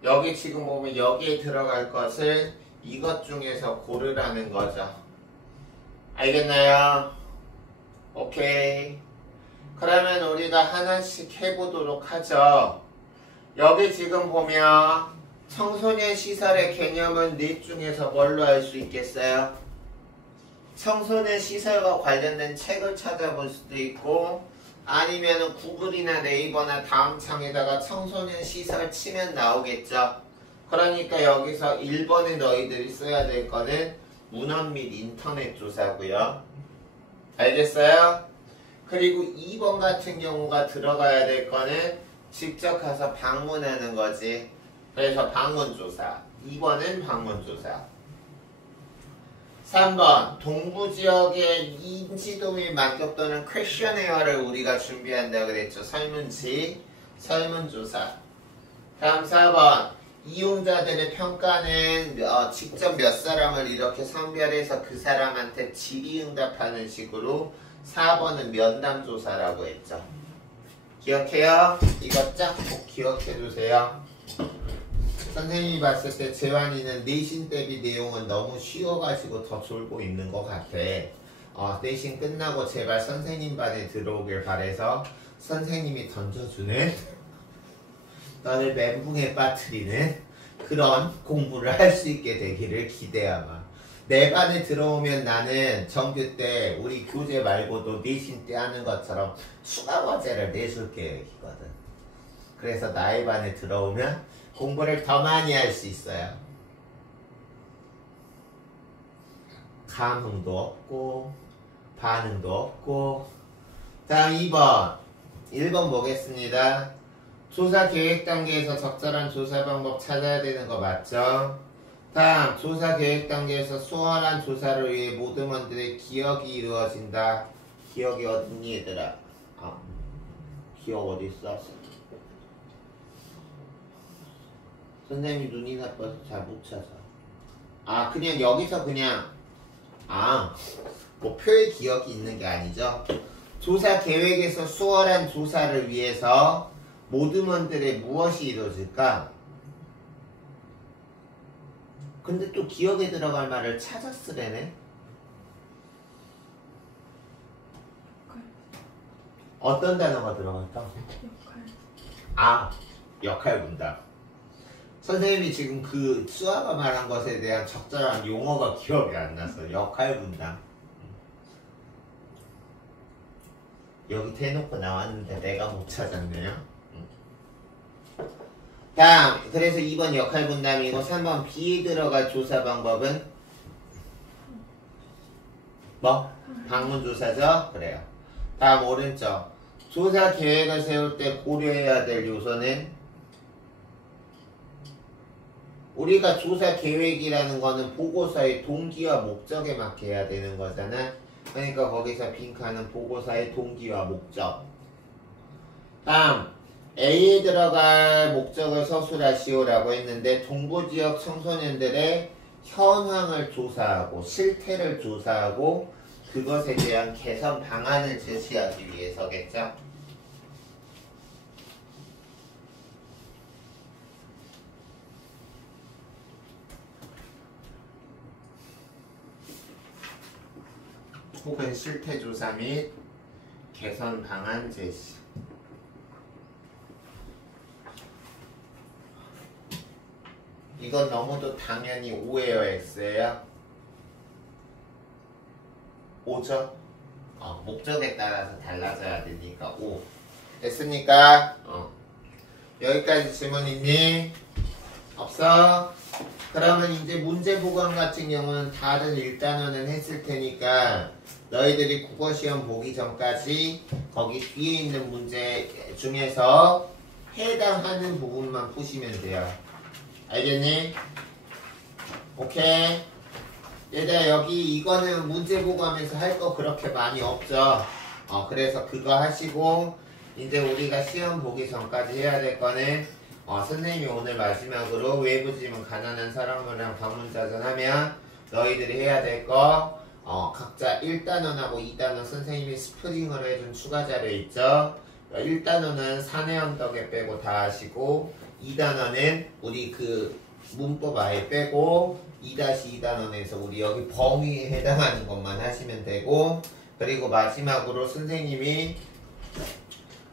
여기 지금 보면 여기에 들어갈 것을 이것 중에서 고르라는 거죠. 알겠나요? 오케이. 그러면 우리가 하나씩 해보도록 하죠. 여기 지금 보면 청소년 시설의 개념은 넷 중에서 뭘로 알 수 있겠어요? 청소년 시설과 관련된 책을 찾아볼 수도 있고 아니면 구글이나 네이버나 다음 창에다가 청소년 시설 치면 나오겠죠. 그러니까 여기서 1번에 너희들이 써야 될 거는 문헌 및 인터넷 조사고요. 알겠어요? 그리고 2번 같은 경우가 들어가야 될 거는 직접 가서 방문하는 거지. 그래서 방문조사. 2번은 방문조사. 3번 동부지역의 인지도 및 만족도는 퀘셔네어를 우리가 준비한다고 그랬죠. 설문지. 설문조사. 다음 4번. 이용자들의 평가는 직접 몇 사람을 이렇게 선별해서 그 사람한테 질의응답하는 식으로 4번은 면담조사라고 했죠. 기억해요? 이거 쫙 꼭 기억해두세요. 선생님이 봤을 때 재환이는 내신 대비 내용은 너무 쉬워가지고 더 졸고 있는 것 같아. 내신 끝나고 제발 선생님 반에 들어오길 바래서 선생님이 던져주는 너를 멘붕에 빠뜨리는 그런 공부를 할 수 있게 되기를 기대하마. 내 반에 들어오면 나는 정규 때 우리 교재 말고도 내신 때 하는 것처럼 추가 과제를 내줄 계획이거든. 그래서 나의 반에 들어오면 공부를 더 많이 할 수 있어요. 감흥도 없고 반응도 없고. 다음 2번. 1번 보겠습니다. 조사 계획 단계에서 적절한 조사 방법 찾아야 되는 거 맞죠? 다음, 조사 계획 단계에서 수월한 조사를 위해 모두먼들의 기억이 이루어진다. 기억이 어딨니 얘들아? 기억 어딨어? 선생님이 눈이 나빠서 잘 못 찾아. 그냥 여기서 그냥 뭐 표의 기억이 있는 게 아니죠. 조사 계획에서 수월한 조사를 위해서 모두먼들의 무엇이 이루어질까? 근데 또 기억에 들어갈 말을 찾았으래네. 어떤 단어가 들어갈까? 역할 분담. 선생님이 지금 그 수아가 말한 것에 대한 적절한 용어가 기억이 안 나서 역할 분담. 여기 대놓고 나왔는데 내가 못 찾았네요. 다음, 그래서 2번 역할 분담이고 3번 B에 들어갈 조사 방법은 뭐? 방문 조사죠? 그래요. 다음 오른쪽. 조사 계획을 세울 때 고려해야 될 요소는 우리가 조사 계획이라는 거는 보고서의 동기와 목적에 맞게 해야 되는 거잖아. 그러니까 거기서 빈칸은 보고서의 동기와 목적. 다음, A에 들어갈 목적을 서술하시오라고 했는데 동부지역 청소년들의 현황을 조사하고 실태를 조사하고 그것에 대한 개선 방안을 제시하기 위해서겠죠. 혹은 실태 조사 및 개선 방안 제시. 이건 너무도 당연히 O예요, X예요? O죠? 목적에 따라서 달라져야 되니까 O. 됐습니까? 여기까지 질문 있니? 없어? 그러면 이제 문제 보강 같은 경우는 다른 1단원은 했을 테니까 너희들이 국어시험 보기 전까지 거기 뒤에 있는 문제 중에서 해당하는 부분만 푸시면 돼요. 알겠니? 오케이. 얘들아 여기 이거는 문제 보고 하면서 할 거 그렇게 많이 없죠. 그래서 그거 하시고 이제 우리가 시험 보기 전까지 해야 될 거는 선생님이 오늘 마지막으로 외부 지문 가난한 사람들이랑 방문자전 하면 너희들이 해야 될 거 각자 1단원하고 2단원 선생님이 스프링으로 해준 추가 자료 있죠. 1단원은 사내 언덕에 빼고 다 하시고 2단원은 우리 그 문법 아예 빼고 2-2단원에서 우리 여기 범위에 해당하는 것만 하시면 되고 그리고 마지막으로 선생님이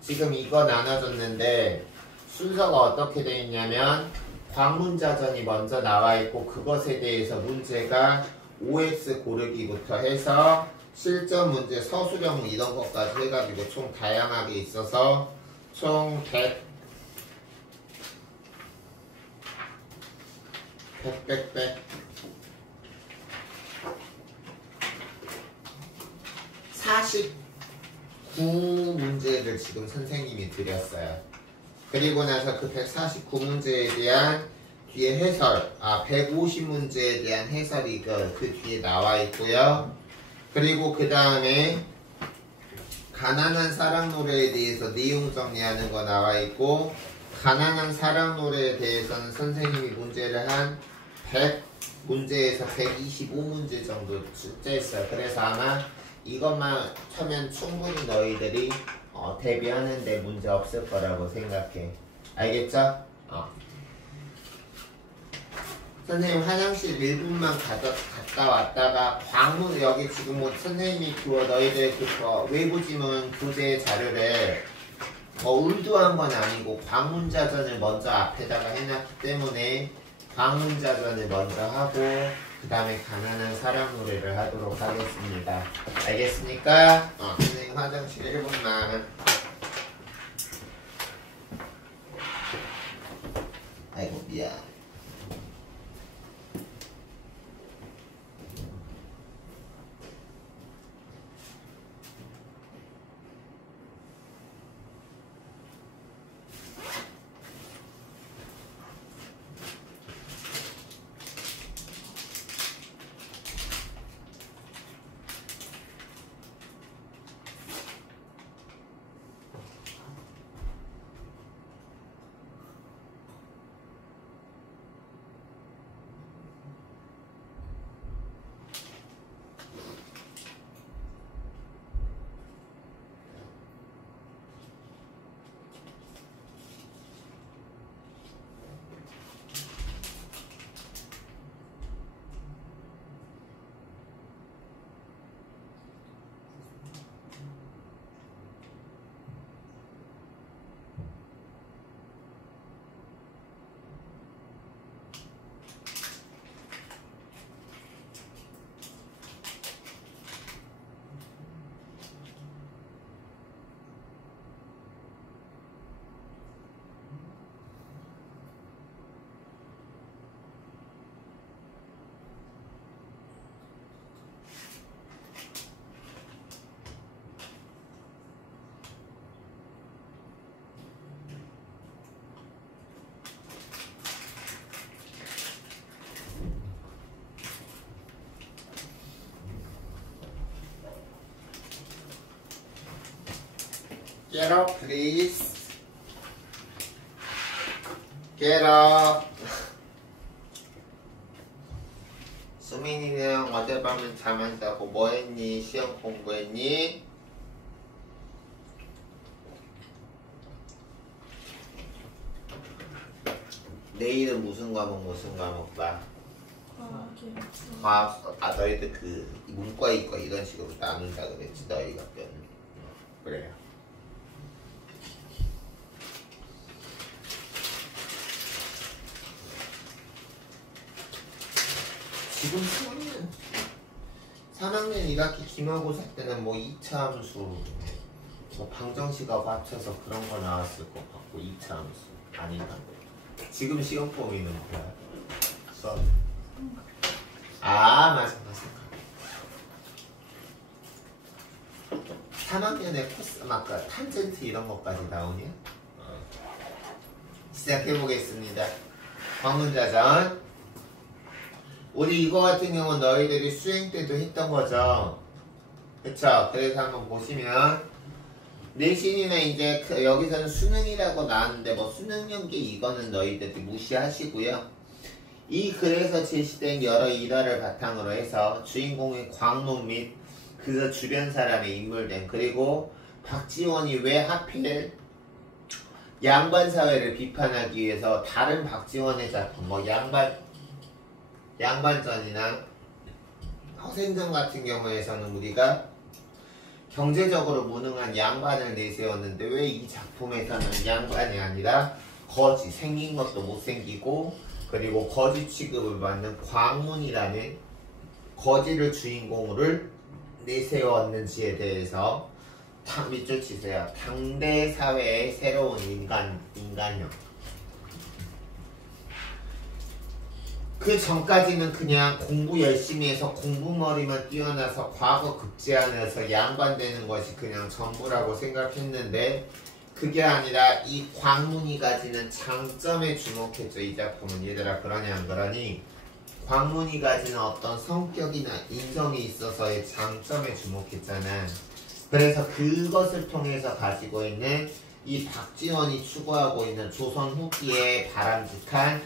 지금 이거 나눠줬는데 순서가 어떻게 되어 있냐면 광문자전이 먼저 나와 있고 그것에 대해서 문제가 OX 고르기부터 해서 실전 문제, 서술형 이런 것까지 해가지고 총 다양하게 있어서 총 100 49문제를 지금 선생님이 드렸어요. 그리고 나서 그 149문제에 대한 뒤에 해설, 150문제에 대한 해설이 그 뒤에 나와 있고요. 그리고 그 다음에 가난한 사랑 노래에 대해서 내용 정리하는 거 나와 있고, 가난한 사랑 노래에 대해서는 선생님이 문제를 한 100문제에서 125문제 정도 출제했어요. 그래서 아마 이것만 하면 충분히 너희들이 대비하는데 문제 없을 거라고 생각해. 알겠죠? 선생님 화장실 1분만 갔다 왔다가 광문 여기 지금 뭐 선생님이 너희들 외부 지문 교재 자료를 울도한 건 아니고 광문자전을 먼저 앞에다가 해놨기 때문에 광문자전을 먼저 하고 그 다음에 가난한 사랑 노래를 하도록 하겠습니다. 알겠습니까? 선생님 화장실 1분만. 아이고 미안. Get up, please. Get up. 수민이는 어젯밤은 잠 안 자고 뭐 했니? 시험 공부했니? 내일은 무슨 과목 봐? 과학. 너희들 그 문과 이과 이런 식으로 나눈다 그랬지 너희가 그래요. 지금 3학년 1학기 기말고사 때는 뭐 2차 함수, 뭐 방정식하고 합쳐서 그런 거 나왔을 것 같고 2차 함수 아닌가? 지금 시험 범위는 뭐야? 수업. 맞아. 3학년에 코스, 아까 탄젠트 이런 것까지 나오냐? 시작해보겠습니다. 광문자전. 우리 이거 같은 경우는 너희들이 수행 때도 했던 거죠. 그쵸? 그래서 한번 보시면 내신이나 이제 여기서는 수능이라고 나왔는데 뭐 수능 연계 이거는 너희들이 무시하시고요. 이 글에서 제시된 여러 일화를 바탕으로 해서 주인공의 광문 및 그 주변 사람의 인물됨, 그리고 박지원이 왜 하필 양반 사회를 비판하기 위해서 다른 박지원의 작품 뭐 양반전이나 허생전 같은 경우에서는 우리가 경제적으로 무능한 양반을 내세웠는데 왜 이 작품에서는 양반이 아니라 거지, 생긴 것도 못생기고 그리고 거지 취급을 받는 광문이라는 거지를 주인공으로 내세웠는지에 대해서 밑줄 치세요. 당대 사회의 새로운 인간형. 그 전까지는 그냥 공부 열심히 해서 공부머리만 뛰어나서 과거 급제하면서 양반 되는 것이 그냥 전부라고 생각했는데 그게 아니라 이 광문이 가지는 장점에 주목했죠. 이 작품은. 얘들아 그러니 안 그러니? 광문이 가지는 어떤 성격이나 인성이 있어서의 장점에 주목했잖아. 그래서 그것을 통해서 가지고 있는 이 박지원이 추구하고 있는 조선 후기의 바람직한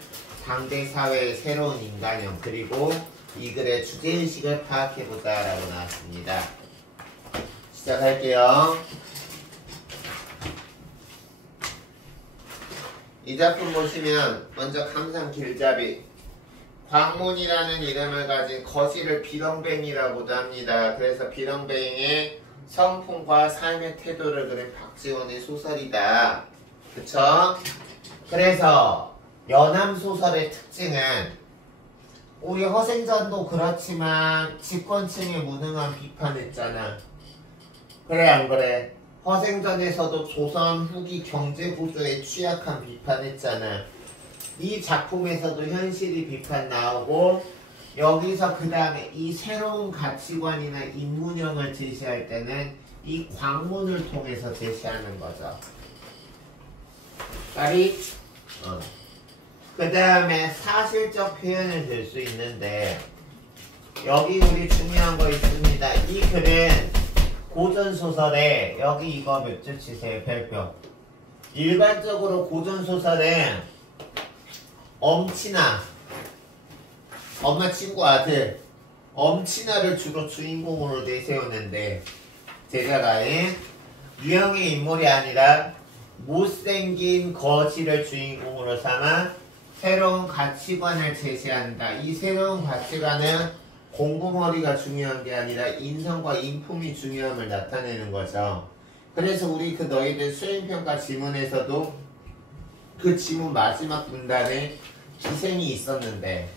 당대 사회의 새로운 인간형 그리고 이 글의 주제의식을 파악해보자 라고 나왔습니다. 시작할게요. 이 작품 보시면 먼저 감상 길잡이 광문이라는 이름을 가진 거지를 비렁뱅이라고도 합니다. 그래서 비렁뱅이의 성품과 삶의 태도를 그린 박지원의 소설이다. 그쵸? 그래서 연암소설의 특징은 우리 허생전도 그렇지만 집권층에 무능한 비판했잖아. 그래 안 그래? 허생전에서도 조선 후기 경제구조에 취약한 비판했잖아. 이 작품에서도 현실이 비판 나오고 여기서 그 다음에 이 새로운 가치관이나 인문형을 제시할 때는 이 광문을 통해서 제시하는 거죠. 까리? 그 다음에 사실적 표현을 들 수 있는데 여기 우리 중요한 거 있습니다. 이 글은 고전소설에 여기 이거 몇 줄 치세요. 별표. 일반적으로 고전소설에 엄친아 엄마 친구 아들 엄친아를 주로 주인공으로 내세우는데 제자가인 유형의 인물이 아니라 못생긴 거지를 주인공으로 삼아 새로운 가치관을 제시한다. 이 새로운 가치관은 공부머리가 중요한 게 아니라 인성과 인품이 중요함을 나타내는 거죠. 그래서 우리 그 너희들 수행평가 지문에서도 그 지문 마지막 문단에 기생이 있었는데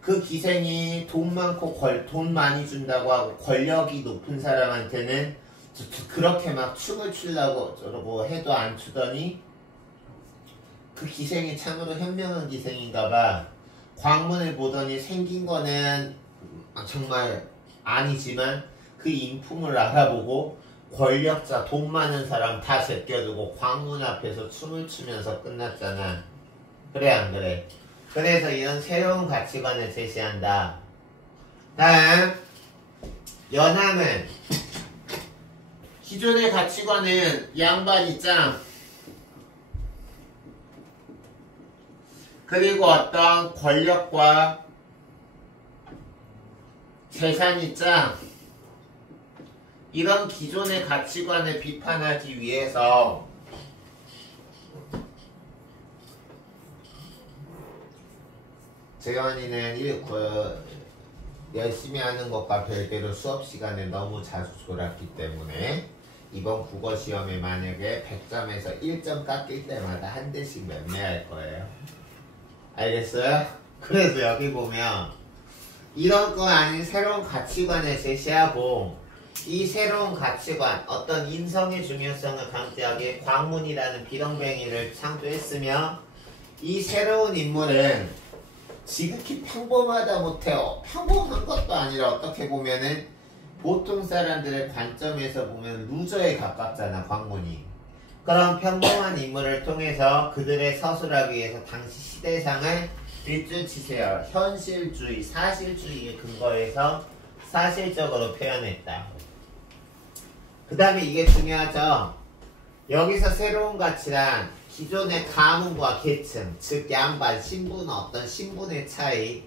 그 기생이 돈 많고 돈 많이 준다고 하고 권력이 높은 사람한테는 그렇게 막 춤을 추려고 해도 안 추더니 그 기생이 참으로 현명한 기생인가봐. 광문을 보더니 생긴 거는 정말 아니지만 그 인품을 알아보고 권력자 돈 많은 사람 다 제껴두고 광문 앞에서 춤을 추면서 끝났잖아. 그래 안 그래? 그래서 이런 새로운 가치관을 제시한다. 다음 연함은 기존의 가치관은 양반이 짱 그리고 어떤 권력과 재산이 짱 이런 기존의 가치관을 비판하기 위해서 재현이는 열심히 하는 것과 별개로 수업 시간에 너무 자주 졸았기 때문에 이번 국어 시험에 만약에 100점에서 1점 깎일 때마다 한 대씩 매매할 거예요. 알겠어요? 그래서 여기 보면 이런 거 아닌 새로운 가치관을 제시하고 이 새로운 가치관 어떤 인성의 중요성을 강조하기에 광문이라는 비렁뱅이를 창조했으며 이 새로운 인물은 지극히 평범하다 못해요. 평범한 것도 아니라 어떻게 보면은 보통 사람들의 관점에서 보면 루저에 가깝잖아 광문이. 그런 평범한 인물을 통해서 그들의 서술하기 위해서 당시 시대상을 일줄 치세요. 현실주의, 사실주의에 근거해서 사실적으로 표현했다. 그 다음에 이게 중요하죠. 여기서 새로운 가치란 기존의 가문과 계층, 즉 양반, 신분 어떤 신분의 차이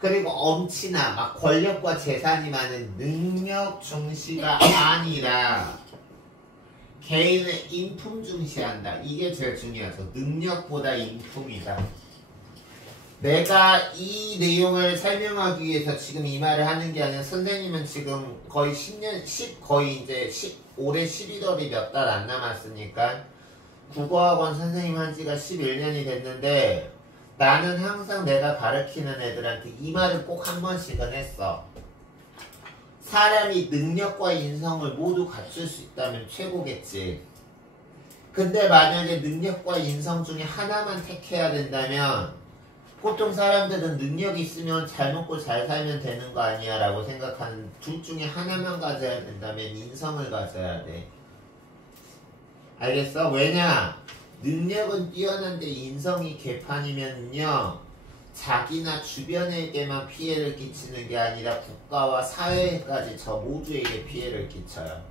그리고 엄친아, 막 권력과 재산이 많은 능력 중시가 아니라 개인의 인품 중시한다. 이게 제일 중요하죠. 능력보다 인품이다. 내가 이 내용을 설명하기 위해서 지금 이 말을 하는 게 아니라 선생님은 지금 거의 10년, 거의 이제 올해 11월이 몇 달 안 남았으니까 국어학원 선생님 한 지가 11년이 됐는데 나는 항상 내가 가르치는 애들한테 이 말을 꼭 한 번씩은 했어. 사람이 능력과 인성을 모두 갖출 수 있다면 최고겠지. 근데 만약에 능력과 인성 중에 하나만 택해야 된다면 보통 사람들은 능력이 있으면 잘 먹고 잘 살면 되는 거 아니야 라고 생각하는 둘 중에 하나만 가져야 된다면 인성을 가져야 돼. 알겠어? 왜냐? 능력은 뛰어난데 인성이 개판이면요 자기나 주변에게만 피해를 끼치는 게 아니라 국가와 사회까지 저 모두에게 피해를 끼쳐요.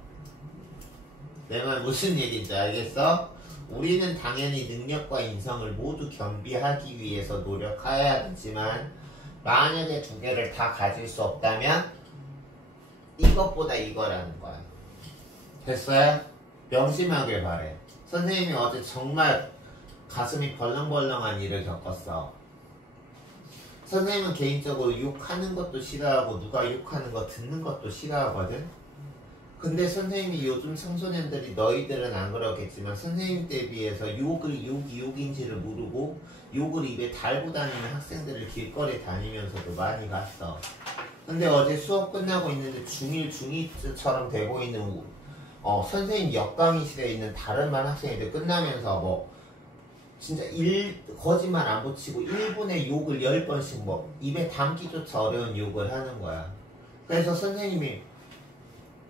내 말 무슨 얘기인지 알겠어? 우리는 당연히 능력과 인성을 모두 겸비하기 위해서 노력해야겠지만 만약에 두 개를 다 가질 수 없다면 이것보다 이거라는 거야. 됐어요? 명심하길 바래. 선생님이 어제 정말 가슴이 벌렁벌렁한 일을 겪었어. 선생님은 개인적으로 욕하는 것도 싫어하고 누가 욕하는 거 듣는 것도 싫어하거든? 근데 선생님이 요즘 청소년들이 너희들은 안 그렇겠지만 선생님 때에 비해서 욕이 욕인지를 모르고 욕을 입에 달고 다니는 학생들을 길거리 다니면서도 많이 봤어. 근데 어제 수업 끝나고 있는데 중1, 중2처럼 되고 있는 선생님 옆강의실에 있는 다른 반 학생애들 끝나면서 뭐 진짜 거짓말 안 붙이고 1분에 욕을 10번씩 뭐 입에 담기조차 어려운 욕을 하는 거야. 그래서 선생님이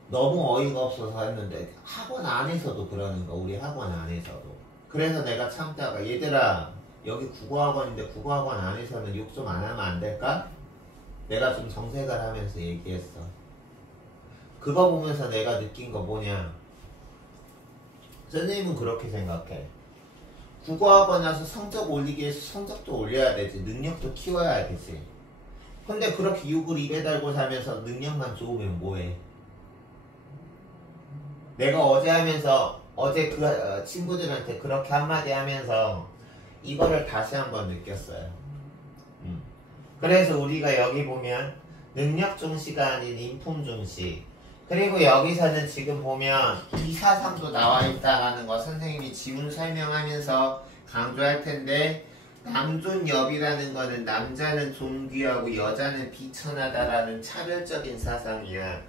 너무 어이가 없어서 했는데 학원 안에서도 그러는 거, 우리 학원 안에서도. 그래서 내가 참다가 얘들아 여기 국어학원인데 국어학원 안에서는 욕 좀 안 하면 안 될까? 내가 좀 정색을 하면서 얘기했어. 그거 보면서 내가 느낀 거 뭐냐, 선생님은 그렇게 생각해. 국어학원 와서 성적 올리기 위해서 성적도 올려야 되지, 능력도 키워야 되지. 근데 그렇게 욕을 입에 달고 살면서 능력만 좋으면 뭐해? 내가 어제 그 친구들한테 그렇게 한마디 하면서 이거를 다시 한번 느꼈어요. 그래서 우리가 여기 보면 능력 중시가 아닌 인품 중시, 그리고 여기서는 지금 보면 이 사상도 나와 있다라는 거 선생님이 지문 설명하면서 강조할 텐데, 남존여비라는 거는 남자는 존귀하고 여자는 비천하다라는 차별적인 사상이야.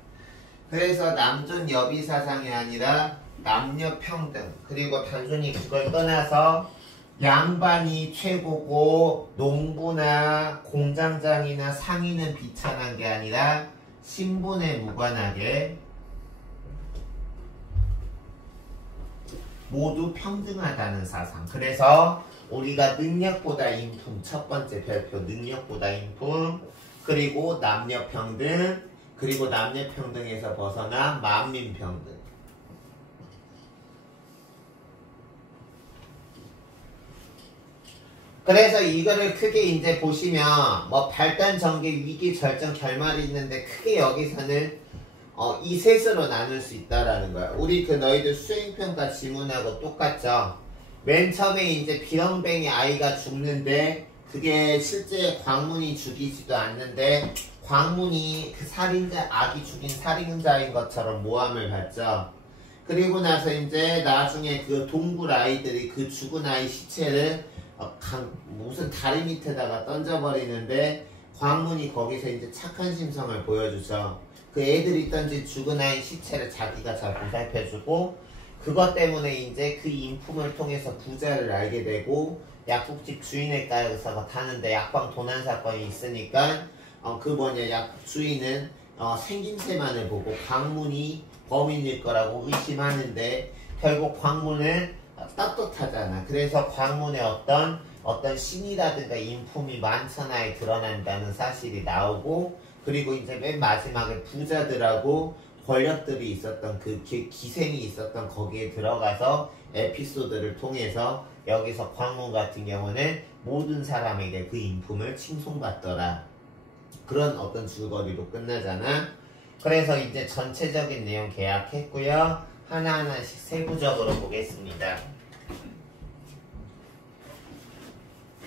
그래서 남존여비 사상이 아니라 남녀평등, 그리고 단순히 그걸 떠나서 양반이 최고고 농부나 공장장이나 상인은 비천한 게 아니라 신분에 무관하게 모두 평등하다는 사상. 그래서 우리가 능력보다 인품, 첫 번째 별표 능력보다 인품, 그리고 남녀평등, 그리고 남녀평등에서 벗어나 만민평등. 그래서 이거를 크게 이제 보시면 뭐 발단, 전개, 위기, 절정, 결말이 있는데 크게 여기서는 이 셋으로 나눌 수 있다라는 거야. 우리 그 너희들 수행평가 지문하고 똑같죠? 맨 처음에 이제 비렁뱅이 아이가 죽는데 그게 실제 광문이 죽이지도 않는데 광문이 그 살인자, 아기 죽인 살인자인 것처럼 모함을 받죠. 그리고 나서 이제 나중에 그 동굴 아이들이 그 죽은 아이 시체를 무슨 다리 밑에다가 던져버리는데 광문이 거기서 이제 착한 심성을 보여주죠. 그 애들이 던진 죽은 아이 시체를 자기가 잘 보살펴주고, 그것 때문에 이제 그 인품을 통해서 부자를 알게 되고, 약국집 주인에 가서 타는데 약방 도난 사건이 있으니까 약국 주인은 생김새만을 보고 광문이 범인일 거라고 의심하는데 결국 광문은 떳떳하잖아. 그래서 광문에 어떤 신이라든가 인품이 만천하에 드러난다는 사실이 나오고, 그리고 이제 맨 마지막에 부자들하고 권력들이 있었던 그 기생이 있었던 거기에 들어가서 에피소드를 통해서 여기서 광문 같은 경우는 모든 사람에게 그 인품을 칭송받더라. 그런 어떤 줄거리로 끝나잖아. 그래서 이제 전체적인 내용 계약했고요. 하나하나씩 세부적으로 보겠습니다.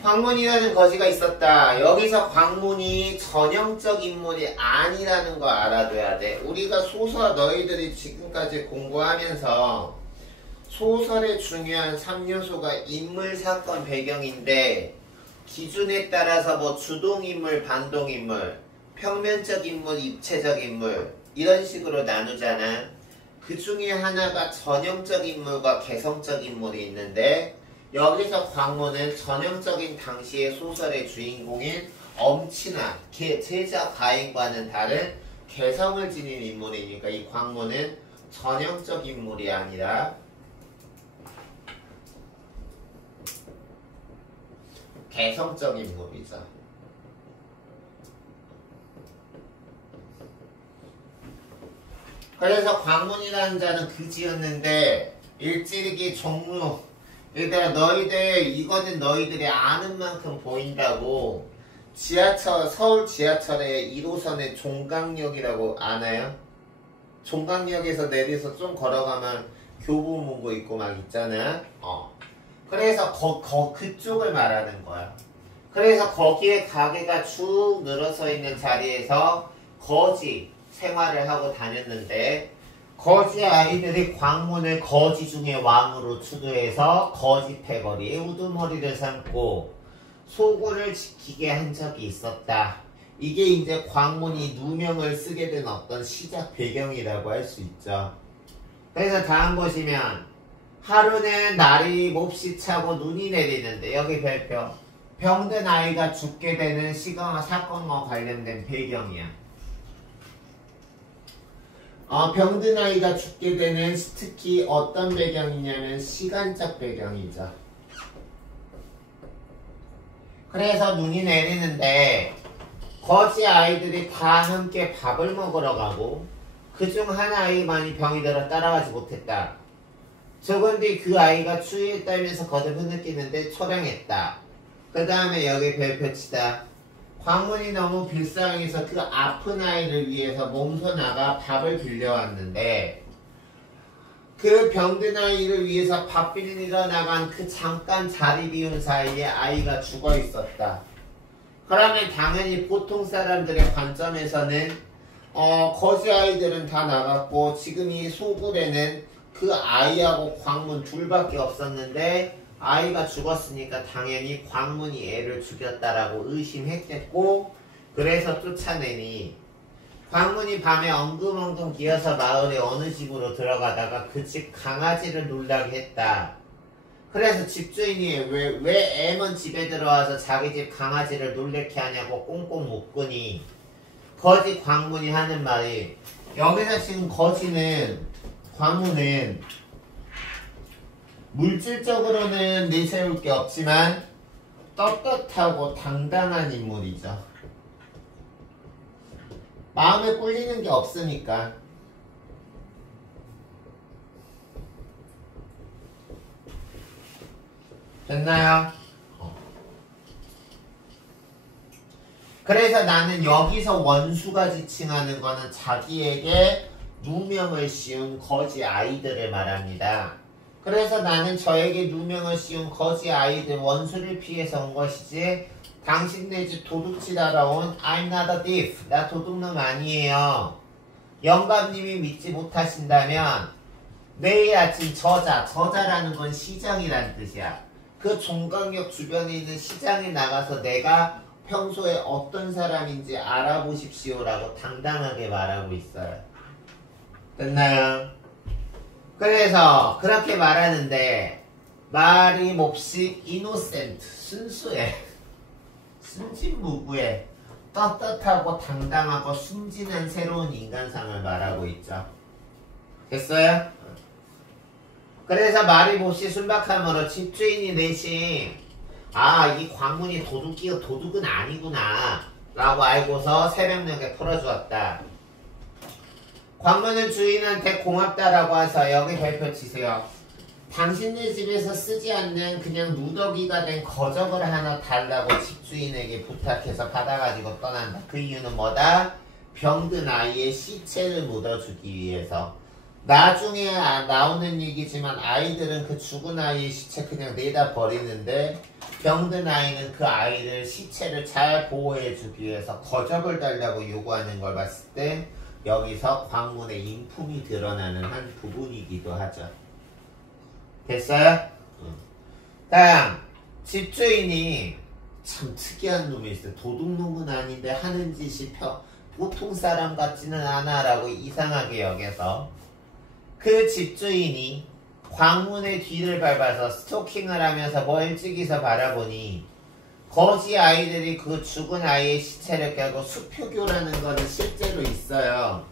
광문이라는 거지가 있었다. 여기서 광문이 전형적 인물이 아니라는 거 알아둬야 돼. 우리가 소설, 너희들이 지금까지 공부하면서 소설의 중요한 3요소가 인물, 사건, 배경인데 기준에 따라서 뭐 주동인물, 반동인물, 평면적 인물, 입체적 인물 이런 식으로 나누잖아. 그 중에 하나가 전형적 인물과 개성적 인물이 있는데, 여기서 광문은 전형적인 당시의 소설의 주인공인 엄친아, 제자 과인과는 다른 개성을 지닌 인물이니까 이 광문은 전형적 인물이 아니라 개성적 인물이죠. 그래서 광문이라는 자는 그지였는데 일찍이 종로 얘들아 너희들 이거는 너희들이 아는 만큼 보인다고 지하철 서울 지하철의 1호선의 종강역이라고 아나요? 종강역에서 내려서 좀 걸어가면 교보문고 있고 막 있잖아. 그래서 그쪽을 말하는 거야. 그래서 거기에 가게가 쭉 늘어서 있는 자리에서 거지 생활을 하고 다녔는데 거지 아이들이 광문을 거지 중에 왕으로 추도해서 거지 패거리에 우두머리를 삼고 소굴을 지키게 한 적이 있었다. 이게 이제 광문이 누명을 쓰게 된 어떤 시작 배경이라고 할 수 있죠. 그래서 다음 보시면 하루는 날이 몹시 차고 눈이 내리는데 여기 별표 병든 아이가 죽게 되는 사건과 관련된 배경이야. 병든 아이가 죽게 되는 특히 어떤 배경이냐면 시간적 배경이죠. 그래서 눈이 내리는데 거지 아이들이 다 함께 밥을 먹으러 가고 그중 한 아이만이 병이 들어 따라가지 못했다. 적은 뒤 그 아이가 추위에 떨면서 거듭 흐느끼는데 초량했다. 그 다음에 여기 별표치다. 광문이 너무 불쌍해서 그 아픈 아이를 위해서 몸소 나가 밥을 빌려왔는데 그 병든 아이를 위해서 밥 빌리러 나간 그 잠깐 자리 비운 사이에 아이가 죽어 있었다. 그러면 당연히 보통 사람들의 관점에서는 거지 아이들은 다 나갔고 지금 이 소굴에는 그 아이하고 광문 둘밖에 없었는데 아이가 죽었으니까 당연히 광문이 애를 죽였다라고 의심했겠고 그래서 쫓아내니 광문이 밤에 엉금엉금 기어서 마을의 어느 집으로 들어가다가 그 집 강아지를 놀라게 했다. 그래서 집주인이 왜 애먼 집에 들어와서 자기 집 강아지를 놀래게 하냐고 꽁꽁 묻더니 거지 광문이 하는 말이 여기서 지금 광문은 물질적으로는 내세울 게 없지만 떳떳하고 당당한 인물이죠. 마음에 꿀리는 게 없으니까. 됐나요? 그래서 나는 여기서 원수가 지칭하는 거는 자기에게 누명을 씌운 거지 아이들을 말합니다. 그래서 나는 저에게 누명을 씌운 거지 아이들 원수를 피해서 온 것이지 당신네 집 도둑질하러 온 I'm not a thief. 나 도둑놈 아니에요. 영감님이 믿지 못하신다면 내일 아침 저자라는 건 시장이란 뜻이야. 그 종강역 주변에 있는 시장에 나가서 내가 평소에 어떤 사람인지 알아보십시오라고 당당하게 말하고 있어요. 됐나요? 그래서 그렇게 말하는데 말이 몹시 이노센트 순수해 순진무구해 떳떳하고 당당하고 순진한 새로운 인간상을 말하고 있죠. 됐어요? 그래서 말이 몹시 순박함으로 집주인이 내심 이 광문이 도둑은 아니구나 라고 알고서 새벽녘에 풀어주었다. 광문은 주인한테 고맙다라고 해서 여기 별표 치세요. 당신네 집에서 쓰지 않는 그냥 누더기가 된 거적을 하나 달라고 집주인에게 부탁해서 받아가지고 떠난다. 그 이유는 뭐다? 병든 아이의 시체를 묻어주기 위해서. 나중에 나오는 얘기지만 아이들은 그 죽은 아이의 시체 그냥 내다 버리는데 병든 아이는 그 아이를 시체를 잘 보호해주기 위해서 거적을 달라고 요구하는 걸 봤을 때 여기서 광문의 인품이 드러나는 한 부분이기도 하죠. 됐어요? 다음 집주인이 참 특이한 놈이 있어요. 도둑놈은 아닌데 하는 짓이 보통 사람 같지는 않아 라고 이상하게 여겨서 그 집주인이 광문의 뒤를 밟아서 스토킹을 하면서 멀찍이서 바라보니 거지 아이들이 그 죽은 아이의 시체를 깨고 수표교라는 거는 실제로 있어요.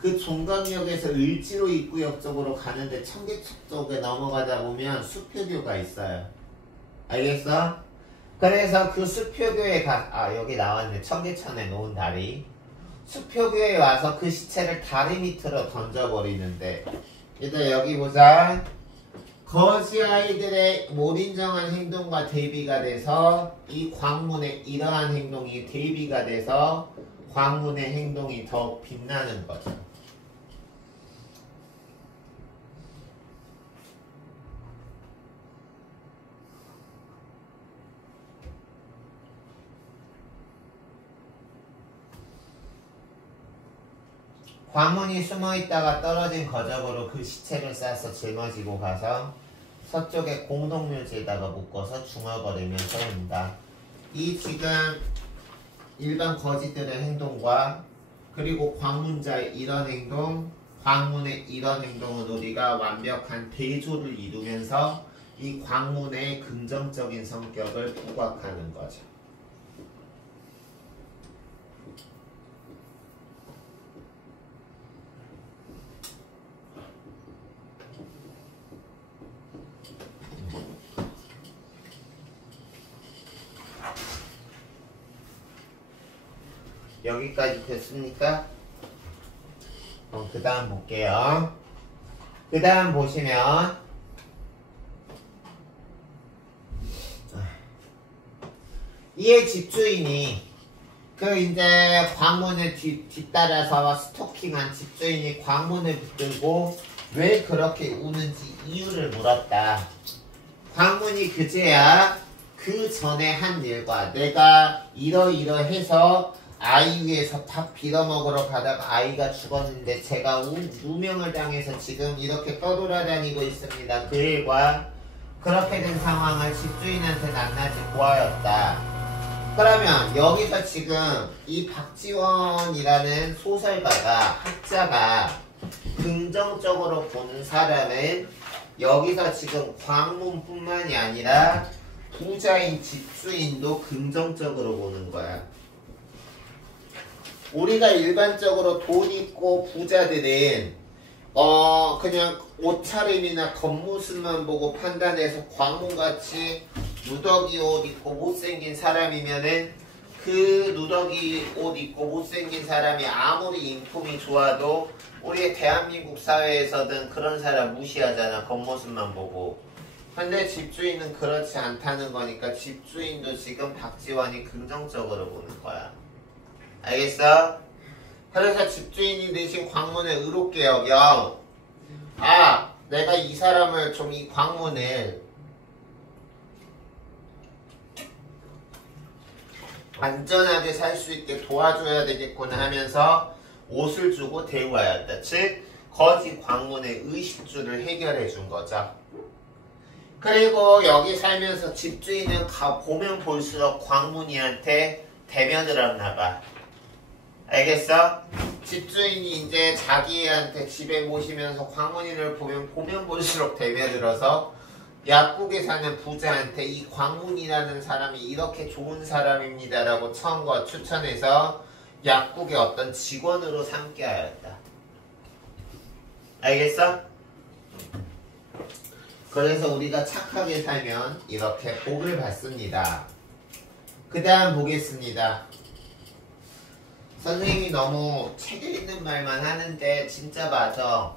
그 종강역에서 을지로 입구역 쪽으로 가는데 청계천 쪽에 넘어가다 보면 수표교가 있어요. 알겠어? 그래서 그 수표교에 여기 나왔네. 청계천에 놓은 다리. 수표구에 와서 그 시체를 다리 밑으로 던져버리는데 일단 여기 보자. 거지 아이들의 못 인정한 행동과 대비가 돼서 이 광문의 이러한 행동이 대비가 돼서 광문의 행동이 더 빛나는 거죠. 광문이 숨어있다가 떨어진 거적으로 그 시체를 싸서 짊어지고 가서 서쪽의 공동묘지에다가 묶어서 중얼거리면서 온다. 이 지금 일반 거지들의 행동과 그리고 광문자의 이런 행동, 광문의 이런 행동은 우리가 완벽한 대조를 이루면서 이 광문의 긍정적인 성격을 부각하는 거죠. 여기까지 됐습니까? 그 다음 볼게요. 그 다음 보시면 이의 집주인이 그 이제 광문을 뒤따라서 스토킹한 집주인이 광문을 붙들고 왜 그렇게 우는지 이유를 물었다. 광문이 그제야 그 전에 한 일과 내가 이러이러해서 아이 위해서 밥 빌어먹으러 가다가 아이가 죽었는데 제가 누명을 당해서 지금 이렇게 떠돌아다니고 있습니다. 그 일과 그렇게 된 상황을 집주인한테 낱낱이 보아였다. 그러면 여기서 지금 이 박지원이라는 소설가가 학자가 긍정적으로 보는 사람은 여기서 지금 광문뿐만이 아니라 부자인 집주인도 긍정적으로 보는 거야. 우리가 일반적으로 돈 있고 부자들은 그냥 옷차림이나 겉모습만 보고 판단해서 광문같이 누더기 옷 입고 못생긴 사람이면은 그 누더기 옷 입고 못생긴 사람이 아무리 인품이 좋아도 우리 대한민국 사회에서는 그런 사람 무시하잖아. 겉모습만 보고. 근데 집주인은 그렇지 않다는 거니까 집주인도 지금 박지원이 긍정적으로 보는 거야. 알겠어? 그래서 집주인이 내신 광문을 의롭게 여겨. 내가 이 사람을 좀 이 광문을 안전하게 살 수 있게 도와줘야 되겠구나 하면서 옷을 주고 대우하였다. 즉 거지 광문의 의식주를 해결해 준 거죠. 그리고 여기 살면서 집주인은 보면 볼수록 광문이한테 대면을 했나 봐. 알겠어? 집주인이 이제 자기한테 집에 모시면서 광문이를 보면 볼수록 대면들어서 약국에 사는 부자한테 이 광문이라는 사람이 이렇게 좋은 사람입니다라고 추천해서 약국의 어떤 직원으로 삼게 하였다. 알겠어? 그래서 우리가 착하게 살면 이렇게 복을 받습니다. 그 다음 보겠습니다. 선생님이 너무 책에 있는 말만 하는데 진짜 맞아.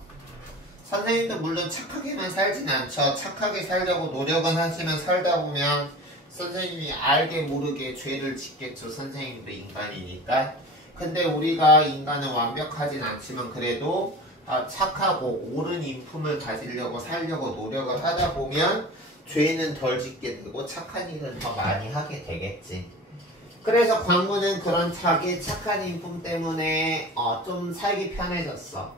선생님도 물론 착하게만 살진 않죠. 착하게 살려고 노력은 하지만 살다 보면 선생님이 알게 모르게 죄를 짓겠죠. 선생님도 인간이니까. 근데 우리가 인간은 완벽하진 않지만 그래도 착하고 옳은 인품을 가지려고 살려고 노력을 하다 보면 죄는 덜 짓게 되고 착한 일은 더 많이 하게 되겠지. 그래서 광문은 그런 자기 착한 인품 때문에 좀 살기 편해졌어.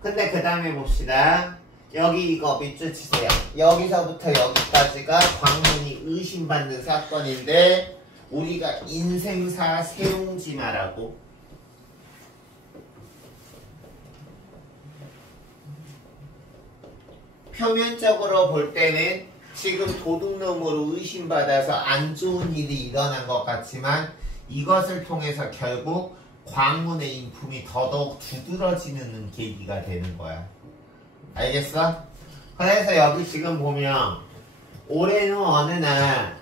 근데 그 다음에 봅시다. 여기 이거 밑줄 치세요. 여기서부터 여기까지가 광문이 의심받는 사건인데 우리가 인생사 세용지마라고 표면적으로 볼 때는 지금 도둑놈으로 의심받아서 안 좋은 일이 일어난 것 같지만 이것을 통해서 결국 광문의 인품이 더더욱 두드러지는 계기가 되는 거야. 알겠어? 그래서 여기 지금 보면 올해는 어느 날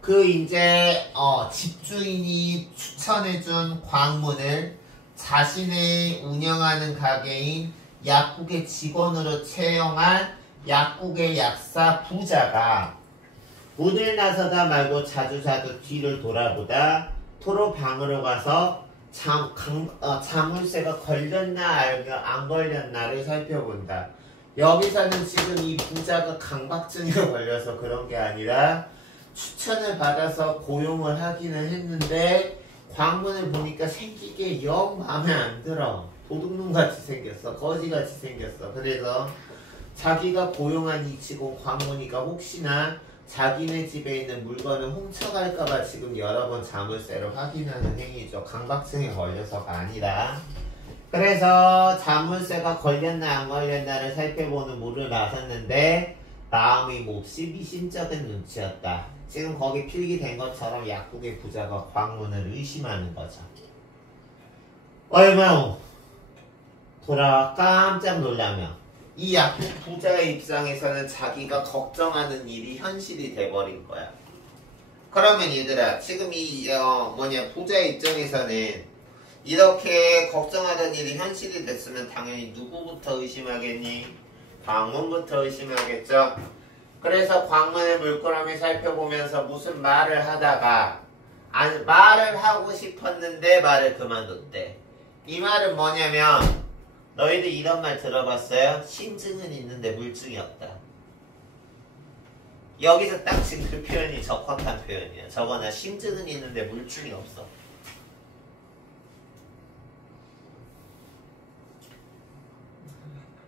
그 이제 집주인이 추천해준 광문을 자신의 운영하는 가게인 약국의 직원으로 채용한 약국의 약사 부자가 문을 나서다 말고 자주자주 뒤를 돌아보다 토로 방으로 가서 자물쇠가 걸렸나 안 걸렸나를 살펴본다. 여기서는 지금 이 부자가 강박증에 걸려서 그런 게 아니라 추천을 받아서 고용을 하기는 했는데 광문을 보니까 생기게 영 마음에 안 들어. 도둑놈같이 생겼어. 거지같이 생겼어. 그래서 자기가 고용한 이 직원 광문이가 혹시나 자기네 집에 있는 물건을 훔쳐갈까봐 지금 여러 번 자물쇠를 확인하는 행위죠. 강박증에 걸려서가 아니라. 그래서 자물쇠가 걸렸나 안 걸렸나를 살펴보는 물을 나섰는데 마음이 몹시 미심쩍은 눈치였다. 지금 거기 필기된 것처럼 약국의 부자가 광문을 의심하는 거죠. 얼마 후 돌아와 깜짝 놀라며 이 약국 부자의 입장에서는 자기가 걱정하는 일이 현실이 돼버린 거야. 그러면 얘들아 지금 이 부자의 입장에서는 이렇게 걱정하던 일이 현실이 됐으면 당연히 누구부터 의심하겠니? 광문부터 의심하겠죠? 그래서 광문의 물끄러미 살펴보면서 무슨 말을 하다가 말을 하고 싶었는데 말을 그만뒀대. 이 말은 뭐냐면 너희들 이런 말 들어봤어요? 심증은 있는데 물증이 없다. 여기서 딱 지금 그 표현이 적확한 표현이야. 저거나 심증은 있는데 물증이 없어.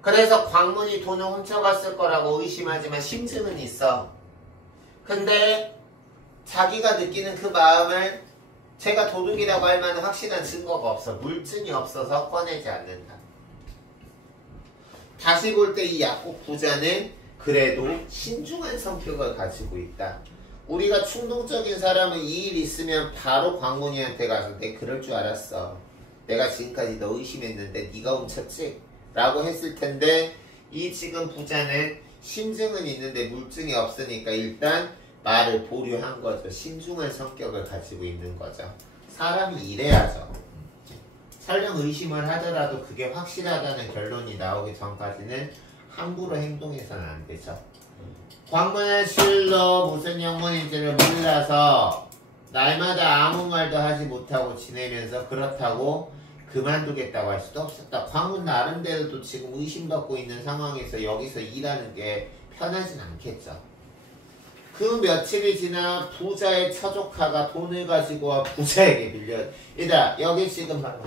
그래서 광문이 돈을 훔쳐갔을 거라고 의심하지만 심증은 있어. 근데 자기가 느끼는 그 마음을 제가 도둑이라고 할 만한 확실한 증거가 없어. 물증이 없어서 꺼내지 않는다. 다시 볼 때 이 약국 부자는 그래도 신중한 성격을 가지고 있다. 우리가 충동적인 사람은 이 일 있으면 바로 광문이한테 가서 내 그럴 줄 알았어. 내가 지금까지 너 의심했는데 네가 훔쳤지? 라고 했을 텐데 이 지금 부자는 심증은 있는데 물증이 없으니까 일단 말을 보류한 거죠. 신중한 성격을 가지고 있는 거죠. 사람이 이래야죠. 설령 의심을 하더라도 그게 확실하다는 결론이 나오기 전까지는 함부로 행동해서는 안 되죠. 광문은 실로 무슨 영문인지를 몰라서 날마다 아무 말도 하지 못하고 지내면서 그렇다고 그만두겠다고 할 수도 없었다. 광문 나름대로도 지금 의심받고 있는 상황에서 여기서 일하는 게 편하진 않겠죠. 그 며칠이 지나 부자의 처조카가 돈을 가지고 와 부자에게 빌려. 얘들아 여기 지금 봐봐.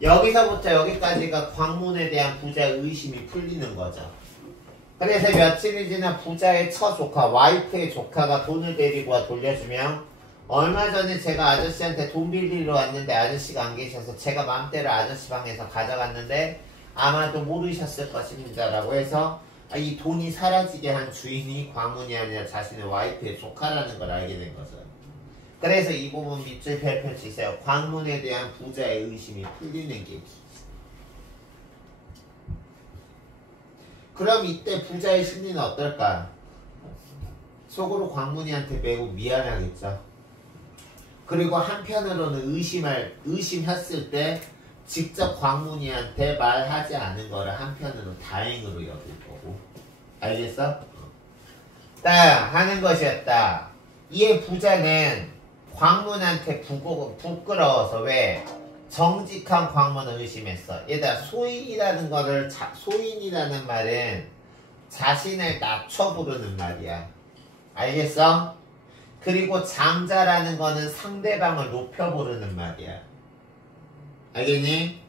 여기서부터 여기까지가 광문에 대한 부자의 의심이 풀리는 거죠. 그래서 며칠이 지나 부자의 처조카, 와이프의 조카가 돈을 데리고 와 돌려주면 얼마 전에 제가 아저씨한테 돈 빌리러 왔는데 아저씨가 안 계셔서 제가 맘대로 아저씨 방에서 가져갔는데 아마도 모르셨을 것입니다 라고 해서 이 돈이 사라지게 한 주인이 광문이 아니라 자신의 와이프의 조카라는 걸 알게 된 거죠. 그래서 이 부분 밑줄 펼쳐 있어요. 광문에 대한 부자의 의심이 풀리는 계기. 그럼 이때 부자의 심리는 어떨까? 속으로 광문이한테 매우 미안하겠죠. 그리고 한편으로는 의심했을 때 직접 광문이한테 말하지 않은 거를 한편으로 다행으로 여길 거고. 알겠어? 딱 하는 것이었다. 이에 부자는 광문한테 부끄러워서 왜? 정직한 광문을 의심했어. 얘들아 소인이라는 말은 자신을 낮춰 부르는 말이야. 알겠어? 그리고 장자라는 거는 상대방을 높여 부르는 말이야. 알겠니?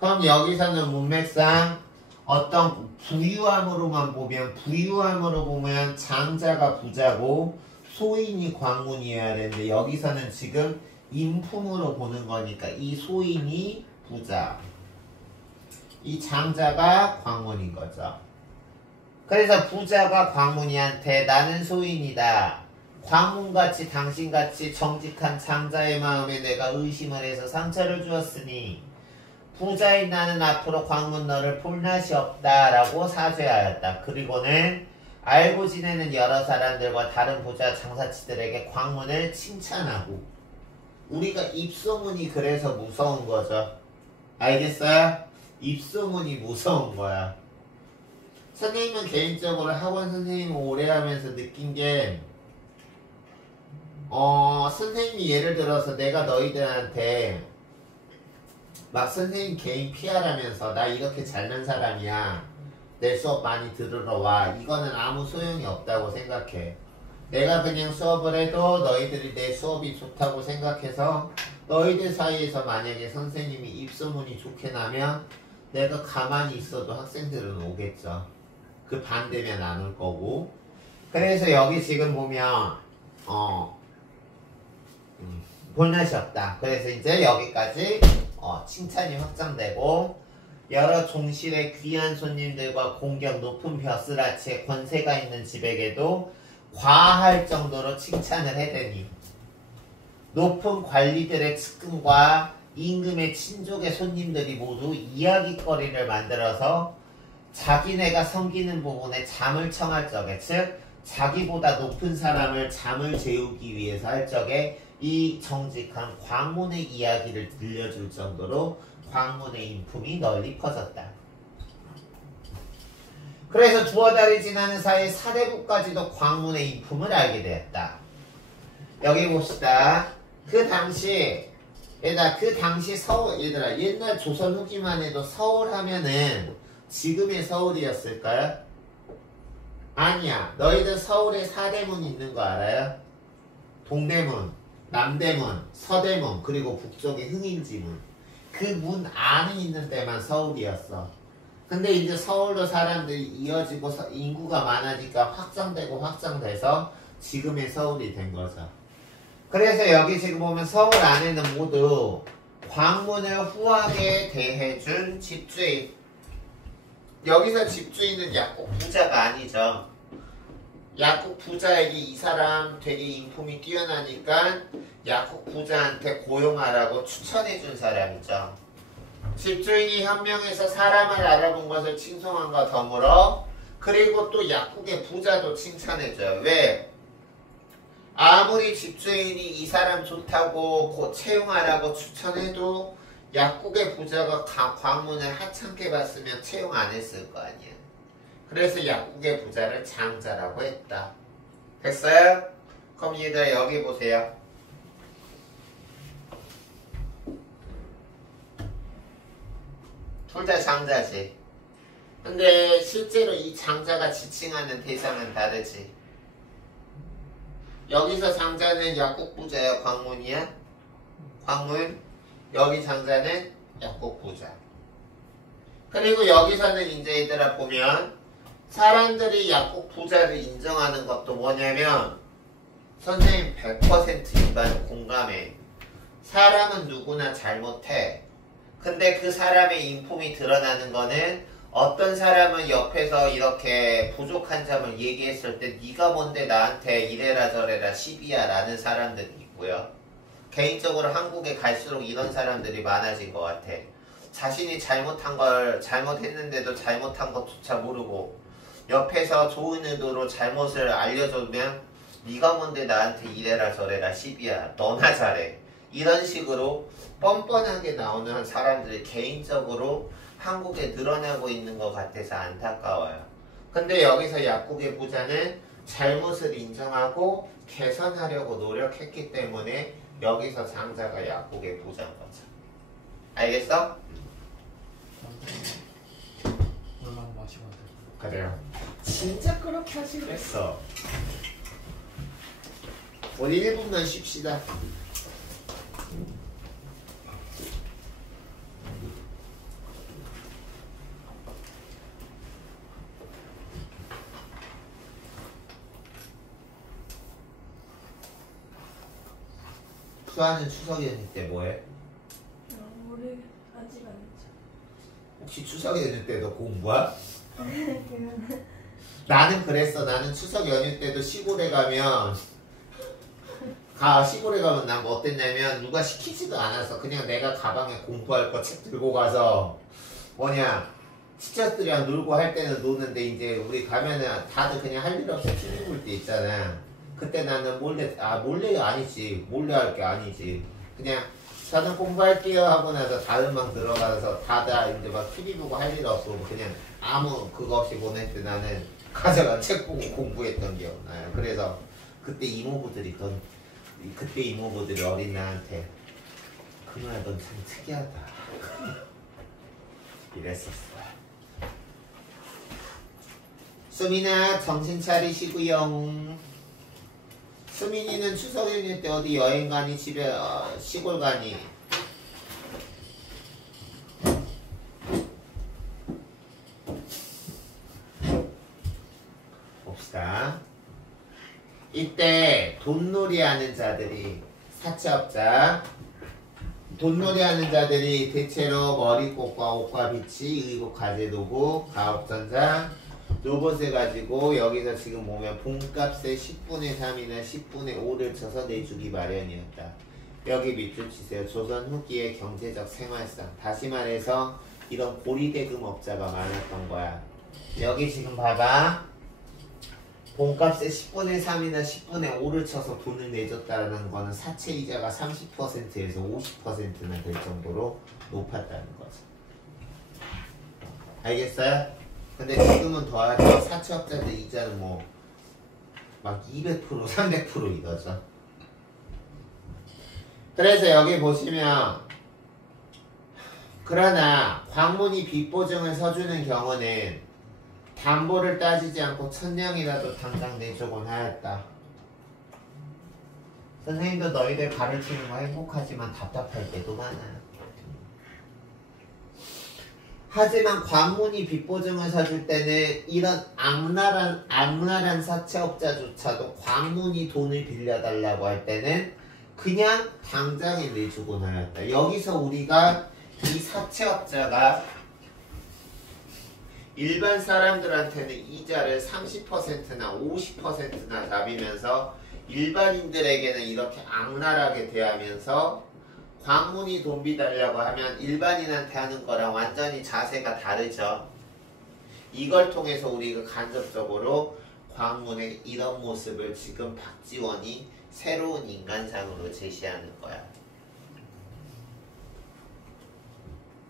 그럼 여기서는 문맥상 어떤 부유함으로만 보면 장자가 부자고 소인이 광문이어야 되는데 여기서는 지금 인품으로 보는 거니까 이 소인이 부자, 이 장자가 광문인 거죠. 그래서 부자가 광문이한테 나는 소인이다. 광문같이 당신같이 정직한 장자의 마음에 내가 의심을 해서 상처를 주었으니 부자인 나는 앞으로 광문 너를 볼 낯이 없다 라고 사죄하였다. 그리고는 알고 지내는 여러 사람들과 다른 부자 장사치들에게 광문을 칭찬하고 우리가 입소문이 그래서 무서운 거죠. 알겠어요? 입소문이 무서운 거야. 선생님은 개인적으로 학원 선생님 오래 하면서 느낀 게 선생님이 예를 들어서 내가 너희들한테 막 선생님 개인 PR하면서 나 이렇게 잘난 사람이야. 내 수업 많이 들으러 와. 이거는 아무 소용이 없다고 생각해. 내가 그냥 수업을 해도 너희들이 내 수업이 좋다고 생각해서 너희들 사이에서 만약에 선생님이 입소문이 좋게 나면 내가 가만히 있어도 학생들은 오겠죠. 그 반대면 안 올 거고. 그래서 여기 지금 보면 볼넷이 없다. 그래서 이제 여기까지 칭찬이 확장되고 여러 종실의 귀한 손님들과 공격 높은 벼슬아치의 권세가 있는 집에게도 과할 정도로 칭찬을 해대니 높은 관리들의 측근과 임금의 친족의 손님들이 모두 이야기거리를 만들어서 자기네가 섬기는 부분에 잠을 청할 적에, 즉 자기보다 높은 사람을 잠을 재우기 위해서 할 적에 이 정직한 광문의 이야기를 들려줄 정도로 광문의 인품이 널리 퍼졌다. 그래서 두어 달이 지나는 사이 사대부까지도 광문의 인품을 알게 되었다. 여기 봅시다. 그 당시 서울, 얘들아, 옛날 조선 후기만 해도 서울 하면은 지금의 서울이었을까요? 아니야. 너희들 서울에 사대문 있는 거 알아요? 동대문, 남대문, 서대문, 그리고 북쪽에 흥인지문. 그 문 안에 있는 데만 서울이었어. 근데 이제 서울로 사람들이 이어지고 인구가 많아지니까 확장돼서 지금의 서울이 된 거죠. 그래서 여기 지금 보면 서울 안에는 모두 광문을 후하게 대해준 집주인. 여기서 집주인은 약국 부자가 아니죠. 약국 부자에게 이 사람 되게 인품이 뛰어나니까 약국 부자한테 고용하라고 추천해준 사람이죠. 집주인이 현명해서 사람을 알아본 것을 칭송한과 더불어 그리고 또 약국의 부자도 칭찬해줘요. 왜? 아무리 집주인이 이 사람 좋다고 곧 채용하라고 추천해도 약국의 부자가 광문을 하찮게 봤으면 채용 안 했을 거 아니야. 그래서 약국의 부자를 장자라고 했다. 됐어요? 그럼 얘들아 여기 보세요. 둘 다 장자지. 근데 실제로 이 장자가 지칭하는 대상은 다르지. 여기서 장자는 약국부자야, 광문이야? 광문. 여기 장자는 약국부자. 그리고 여기서는 이제 얘들아 보면 사람들이 약국부자를 인정하는 것도 뭐냐면 선생님 100% 일반 공감해. 사람은 누구나 잘못해. 근데 그 사람의 인품이 드러나는 거는 어떤 사람은 옆에서 이렇게 부족한 점을 얘기했을 때 네가 뭔데 나한테 이래라 저래라 시비야 라는 사람들이 있고요. 개인적으로 한국에 갈수록 이런 사람들이 많아진 것 같아. 자신이 잘못했는데도 잘못한 것조차 모르고 옆에서 좋은 의도로 잘못을 알려주면 네가 뭔데 나한테 이래라 저래라 시비야 너나 잘해. 이런 식으로 뻔뻔하게 나오는 사람들이 개인적으로 한국에 늘어나고 있는 것 같아서 안타까워요. 근데 여기서 약국의 부자는 잘못을 인정하고 개선하려고 노력했기 때문에 여기서 장자가 약국의 부자인 거죠. 알겠어? 얼마나 마시고 안 돼. 그래요. 진짜 그렇게 하지 그랬어. 우리 1분만 쉽시다. 수아는 추석 연휴 때 뭐해? 우리 아직 안 했죠. 혹시 추석 연휴 때도 공부야? 나는 그랬어. 나는 추석 연휴 때도 시골에 가면 난 뭐 어땠냐면 누가 시키지도 않았어. 그냥 내가 가방에 공부할 거 책 들고 가서 티처들이랑 놀고 할 때는 노는데 이제 우리 가면은 다들 그냥 할 일 없이 TV 볼 때 있잖아. 그때 나는 몰래 할 게 아니지. 그냥 저는 공부할게요 하고 나서 다른 방 들어가서 다다 이제 막 TV 보고 할 일 없고 그냥 아무 그거 없이 보낼 때 나는 가져가 책 보고 공부했던 기억나요. 그래서 그때 이모부들이 어린 나한테 그누나 넌 참 특이하다 이랬었어. 수민아 정신 차리시구용. 수민이는 추석 연휴 때 어디 여행 가니 집에 시골 가니? 봅시다. 이때 돈놀이 하는 자들이 사채업자 돈놀이 하는 자들이 대체로 머리꽃과 옷과 빛이 의복 가재 도구 가업전자 로봇을 가지고 여기서 지금 보면 본값의 10분의 3이나 10분의 5를 쳐서 내주기 마련이었다. 여기 밑줄 치세요. 조선 후기의 경제적 생활상. 다시 말해서 이런 고리대금업자가 많았던 거야. 여기 지금 봐봐. 본값의 10분의 3이나 10분의 5를 쳐서 돈을 내줬다는 거는 사채이자가 30%에서 50%나 될 정도로 높았다는 거지. 알겠어요? 근데 지금은 더하죠. 사채업자들 이자는 뭐 막 200% 300% 이거죠. 그래서 여기 보시면 그러나 광문이 빚보증을 서주는 경우는 담보를 따지지 않고 1000냥이라도 당장 내주곤 하였다. 선생님도 너희들 가르치는 거 행복하지만 답답할 때도 많아. 하지만 광문이 빚보증을 서줄 때는 이런 악랄한 사채업자조차도 광문이 돈을 빌려달라고 할 때는 그냥 당장에 내주곤 하였다. 여기서 우리가 이 사채업자가 일반 사람들한테는 이자를 30%나 50%나 잡으면서 일반인들에게는 이렇게 악랄하게 대하면서 광문이 돈 빚달라고 하면 일반인한테 하는 거랑 완전히 자세가 다르죠. 이걸 통해서 우리가 간접적으로 광문의 이런 모습을 지금 박지원이 새로운 인간상으로 제시하는 거야.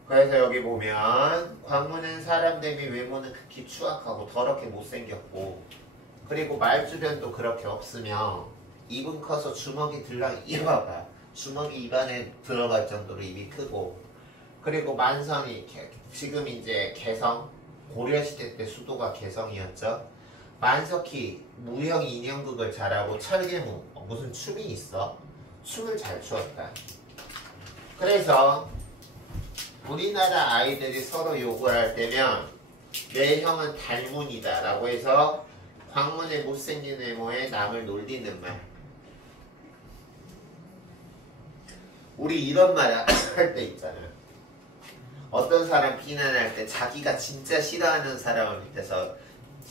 그래서 여기 보면 광문은 사람 대비 외모는 극히 추악하고 더럽게 못생겼고 그리고 말주변도 그렇게 없으며 입은 커서 주먹이 들랑 이봐봐. 주먹이 입안에 들어갈 정도로 입이 크고 그리고 만성이 지금 이제 개성 고려시대 때 수도가 개성이었죠. 만석희 무형 인형극을 잘하고 철계무 무슨 춤이 있어. 춤을 잘 추었다. 그래서 우리나라 아이들이 서로 욕을 할 때면 내 형은 달문이다 라고 해서 광문의 못생긴 외모에 남을 놀리는 말. 우리 이런 말 할 때 있잖아요. 어떤 사람 비난할 때 자기가 진짜 싫어하는 사람을 밑에서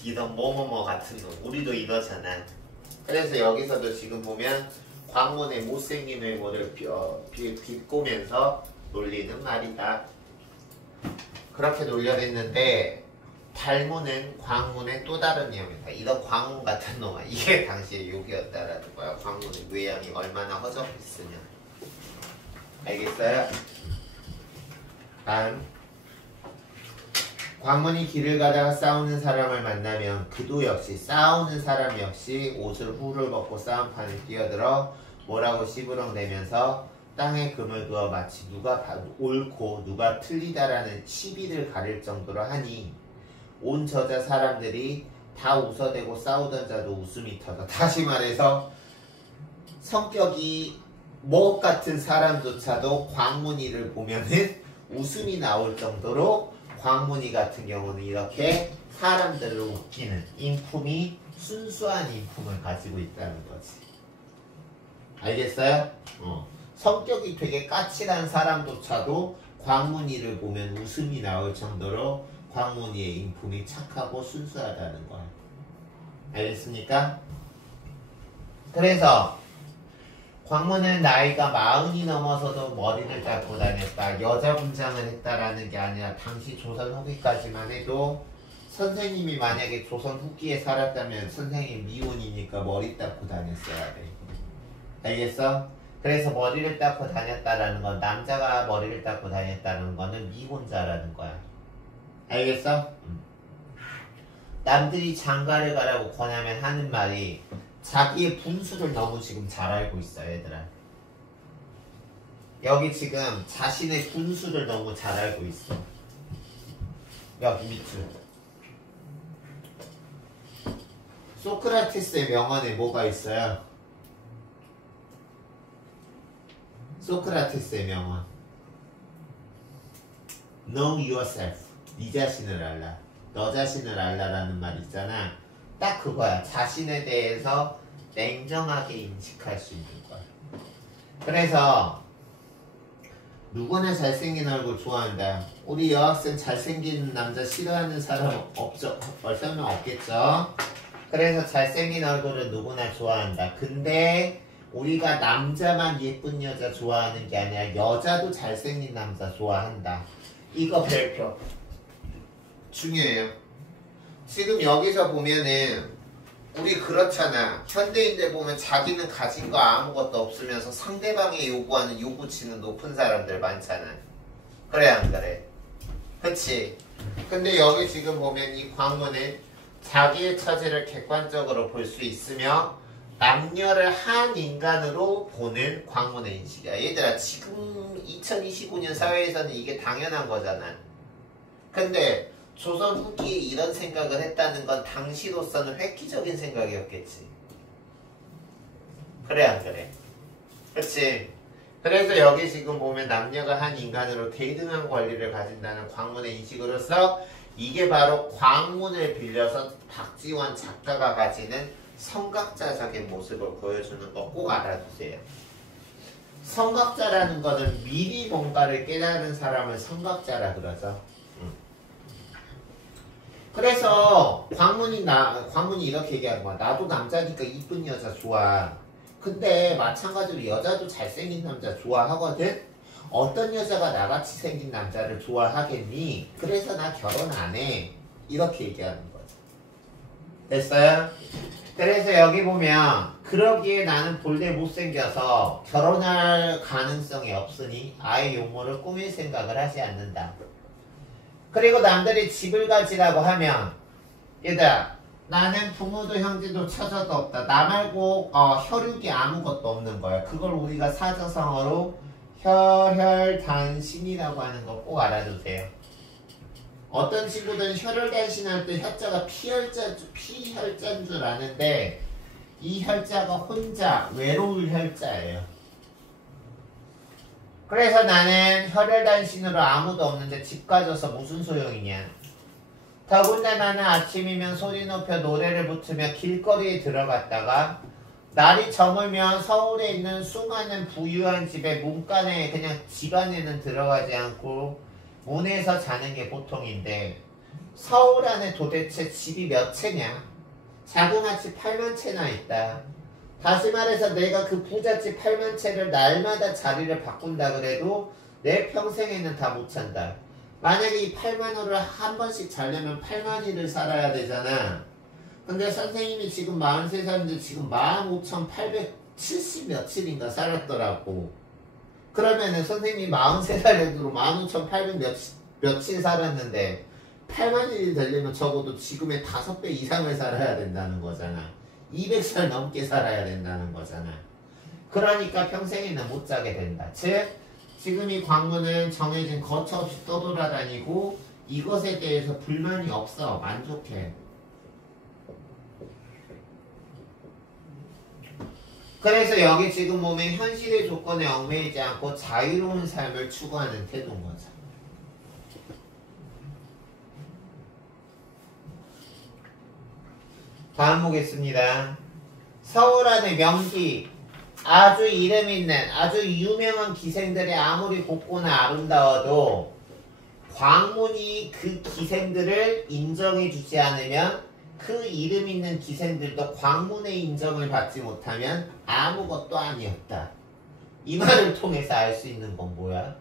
이런 뭐뭐뭐 같은 놈. 우리도 이러잖아. 그래서 여기서도 지금 보면 광문의 못생긴 외모를 비꼬면서 놀리는 말이다. 그렇게 놀려냈는데 달문은 광문의 또 다른 내용이다. 이런 광문 같은 놈아. 이게 당시의 욕이었다라는 거야. 광문의 외양이 얼마나 허접했으냐. 알겠어요? 다음 광문이 길을 가다가 싸우는 사람을 만나면 그도 역시 싸우는 사람 역시 옷을 후를 벗고 싸움판에 뛰어들어 뭐라고 씨부렁대면서 땅에 금을 그어 마치 누가 옳고 누가 틀리다라는 시비를 가릴 정도로 하니 온 저자 사람들이 다 웃어대고 싸우던 자도 웃음이 터져. 다시 말해서 성격이 목 같은 사람조차도 광문이를 보면은 웃음이 나올 정도로 광문이 같은 경우는 이렇게 사람들을 웃기는 인품이 순수한 인품을 가지고 있다는 거지. 알겠어요? 성격이 되게 까칠한 사람조차도 광문이를 보면 웃음이 나올 정도로 광문이의 인품이 착하고 순수하다는 거야. 알겠습니까? 그래서 광문은 나이가 40이 넘어서도 머리를 잡고 다녔다. 여자 분장을 했다라는 게 아니라 당시 조선 후기까지만 해도 선생님이 만약에 조선 후기에 살았다면 선생님 미혼이니까 머리 닦고 다녔어야 돼. 알겠어? 그래서 머리를 닦고 다녔다라는 건 남자가 머리를 닦고 다녔다는 거는 미혼자라는 거야. 알겠어? 남들이 장가를 가라고 권하면 하는 말이 자기의 분수를 너무 지금 잘 알고 있어 얘들아. 여기 지금 자신의 분수를 너무 잘 알고 있어. 여기 밑줄. 소크라테스의 명언에 뭐가 있어요? 소크라테스의 명언. Know yourself. 네 자신을 알라. 너 자신을 알라라는 말 있잖아. 딱 그거야. 자신에 대해서 냉정하게 인식할 수 있는 거야. 그래서 누구나 잘생긴 얼굴 좋아한다. 우리 여학생 잘생긴 남자 싫어하는 사람 없죠? 얼마나 없겠죠? 그래서 잘생긴 얼굴은 누구나 좋아한다. 근데 우리가 남자만 예쁜 여자 좋아하는 게 아니라 여자도 잘생긴 남자 좋아한다. 이거 별표 중요해요. 지금 여기서 보면은 우리 그렇잖아. 현대인들 보면 자기는 가진 거 아무것도 없으면서 상대방이 요구하는 요구치는 높은 사람들 많잖아. 그래 안 그래? 그치? 근데 여기 지금 보면 이 광문은 자기의 처지를 객관적으로 볼 수 있으며 남녀를 한 인간으로 보는 광문의 인식이야. 얘들아 지금 2025년 사회에서는 이게 당연한 거잖아. 근데 조선 후기에 이런 생각을 했다는 건 당시로서는 획기적인 생각이었겠지. 그래 안 그래? 그치? 그래서 여기 지금 보면 남녀가 한 인간으로 대등한 권리를 가진다는 광문의 인식으로서 이게 바로 광문을 빌려서 박지원 작가가 가지는 성각자적인 모습을 보여주는 거 꼭 알아두세요. 성각자라는 거는 미리 뭔가를 깨달은 사람을 성각자라 그러죠. 그래서 광문이 이렇게 얘기하는 거야. 나도 남자니까 이쁜 여자 좋아. 근데 마찬가지로 여자도 잘생긴 남자 좋아하거든? 어떤 여자가 나같이 생긴 남자를 좋아하겠니? 그래서 나 결혼 안 해. 이렇게 얘기하는 거죠. 됐어요? 그래서 여기 보면 그러기에 나는 본래 못생겨서 결혼할 가능성이 없으니 아예 용모를 꾸밀 생각을 하지 않는다. 그리고 남들이 집을 가지라고 하면 얘들아 나는 부모도 형제도 처자도 없다. 나 말고 혈육이 아무것도 없는 거야. 그걸 우리가 사자성어로 혈혈단신이라고 하는 거 꼭 알아두세요. 어떤 친구들은 혈혈단신할 때 혈자가 피혈자인 줄 아는데 이 혈자가 혼자 외로울 혈자예요. 그래서 나는 혈혈단신으로 아무도 없는데 집 가져서 무슨 소용이냐. 더군다나는 아침이면 소리 높여 노래를 부르며 길거리에 들어갔다가 날이 저물면 서울에 있는 수많은 부유한 집의 문간에 그냥 집 안에는 들어가지 않고 문에서 자는 게 보통인데 서울 안에 도대체 집이 몇 채냐? 자그마치 8만 채나 있다. 다시 말해서 내가 그 부잣집 8만 채를 날마다 자리를 바꾼다 그래도 내 평생에는 다 못 찬다. 만약에 이 8만 호를 한 번씩 자려면 8만 일을 살아야 되잖아. 근데 선생님이 지금 43살인데 지금 15,870 며칠인가 살았더라고. 그러면은 선생님이 43살에도 15,800 며칠 살았는데 8만 일이 되려면 적어도 지금의 5배 이상을 살아야 된다는 거잖아. 200살 넘게 살아야 된다는 거잖아. 그러니까 평생에는 못 자게 된다. 즉 지금 이 광문은 정해진 거처 없이 떠돌아다니고 이것에 대해서 불만이 없어. 만족해. 그래서 여기 지금 보면 현실의 조건에 얽매이지 않고 자유로운 삶을 추구하는 태도인 거죠. 다음 보겠습니다. 서울 안의 명기, 아주 이름 있는 아주 유명한 기생들이 아무리 곱고나 아름다워도 광문이 그 기생들을 인정해주지 않으면 그 이름 있는 기생들도 광문의 인정을 받지 못하면 아무것도 아니었다. 이 말을 통해서 알 수 있는 건 뭐야?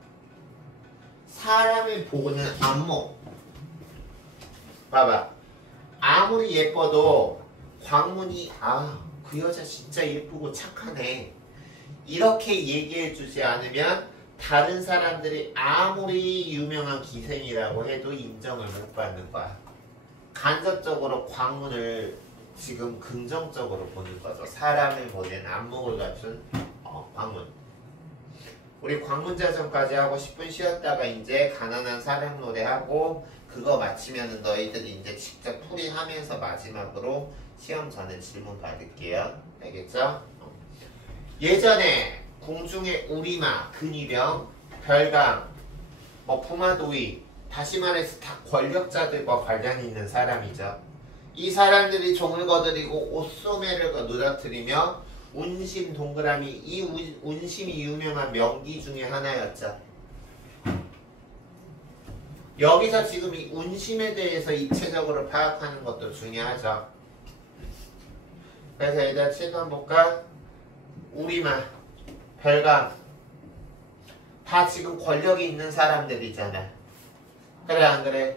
사람을 보는 안목. 봐봐. 아무리 예뻐도 광문이 그 여자 진짜 예쁘고 착하네. 이렇게 얘기해주지 않으면 다른 사람들이 아무리 유명한 기생이라고 해도 인정을 못 받는 거야. 간접적으로 광문을 지금 긍정적으로 보는 거죠. 사람을 보낸 안목을 갖춘 광문. 우리 광문자전까지 하고 10분 쉬었다가 이제 가난한 사랑 노래하고 그거 마치면은 너희들이 이제 직접 풀이하면서 마지막으로 시험 전에 질문 받을게요. 알겠죠? 예전에 궁중의 우리마, 근위병, 별강, 부마도위, 다시 말해서 다 권력자들과 관련이 있는 사람이죠. 이 사람들이 종을 거드리고 옷소매를 누락뜨리며 운심 동그라미, 이 운심이 유명한 명기 중에 하나였죠. 여기서 지금 이 운심에 대해서 입체적으로 파악하는 것도 중요하죠. 그래서 얘들아 7번 볼까? 우리마, 별강 다 지금 권력이 있는 사람들이잖아. 그래 안 그래?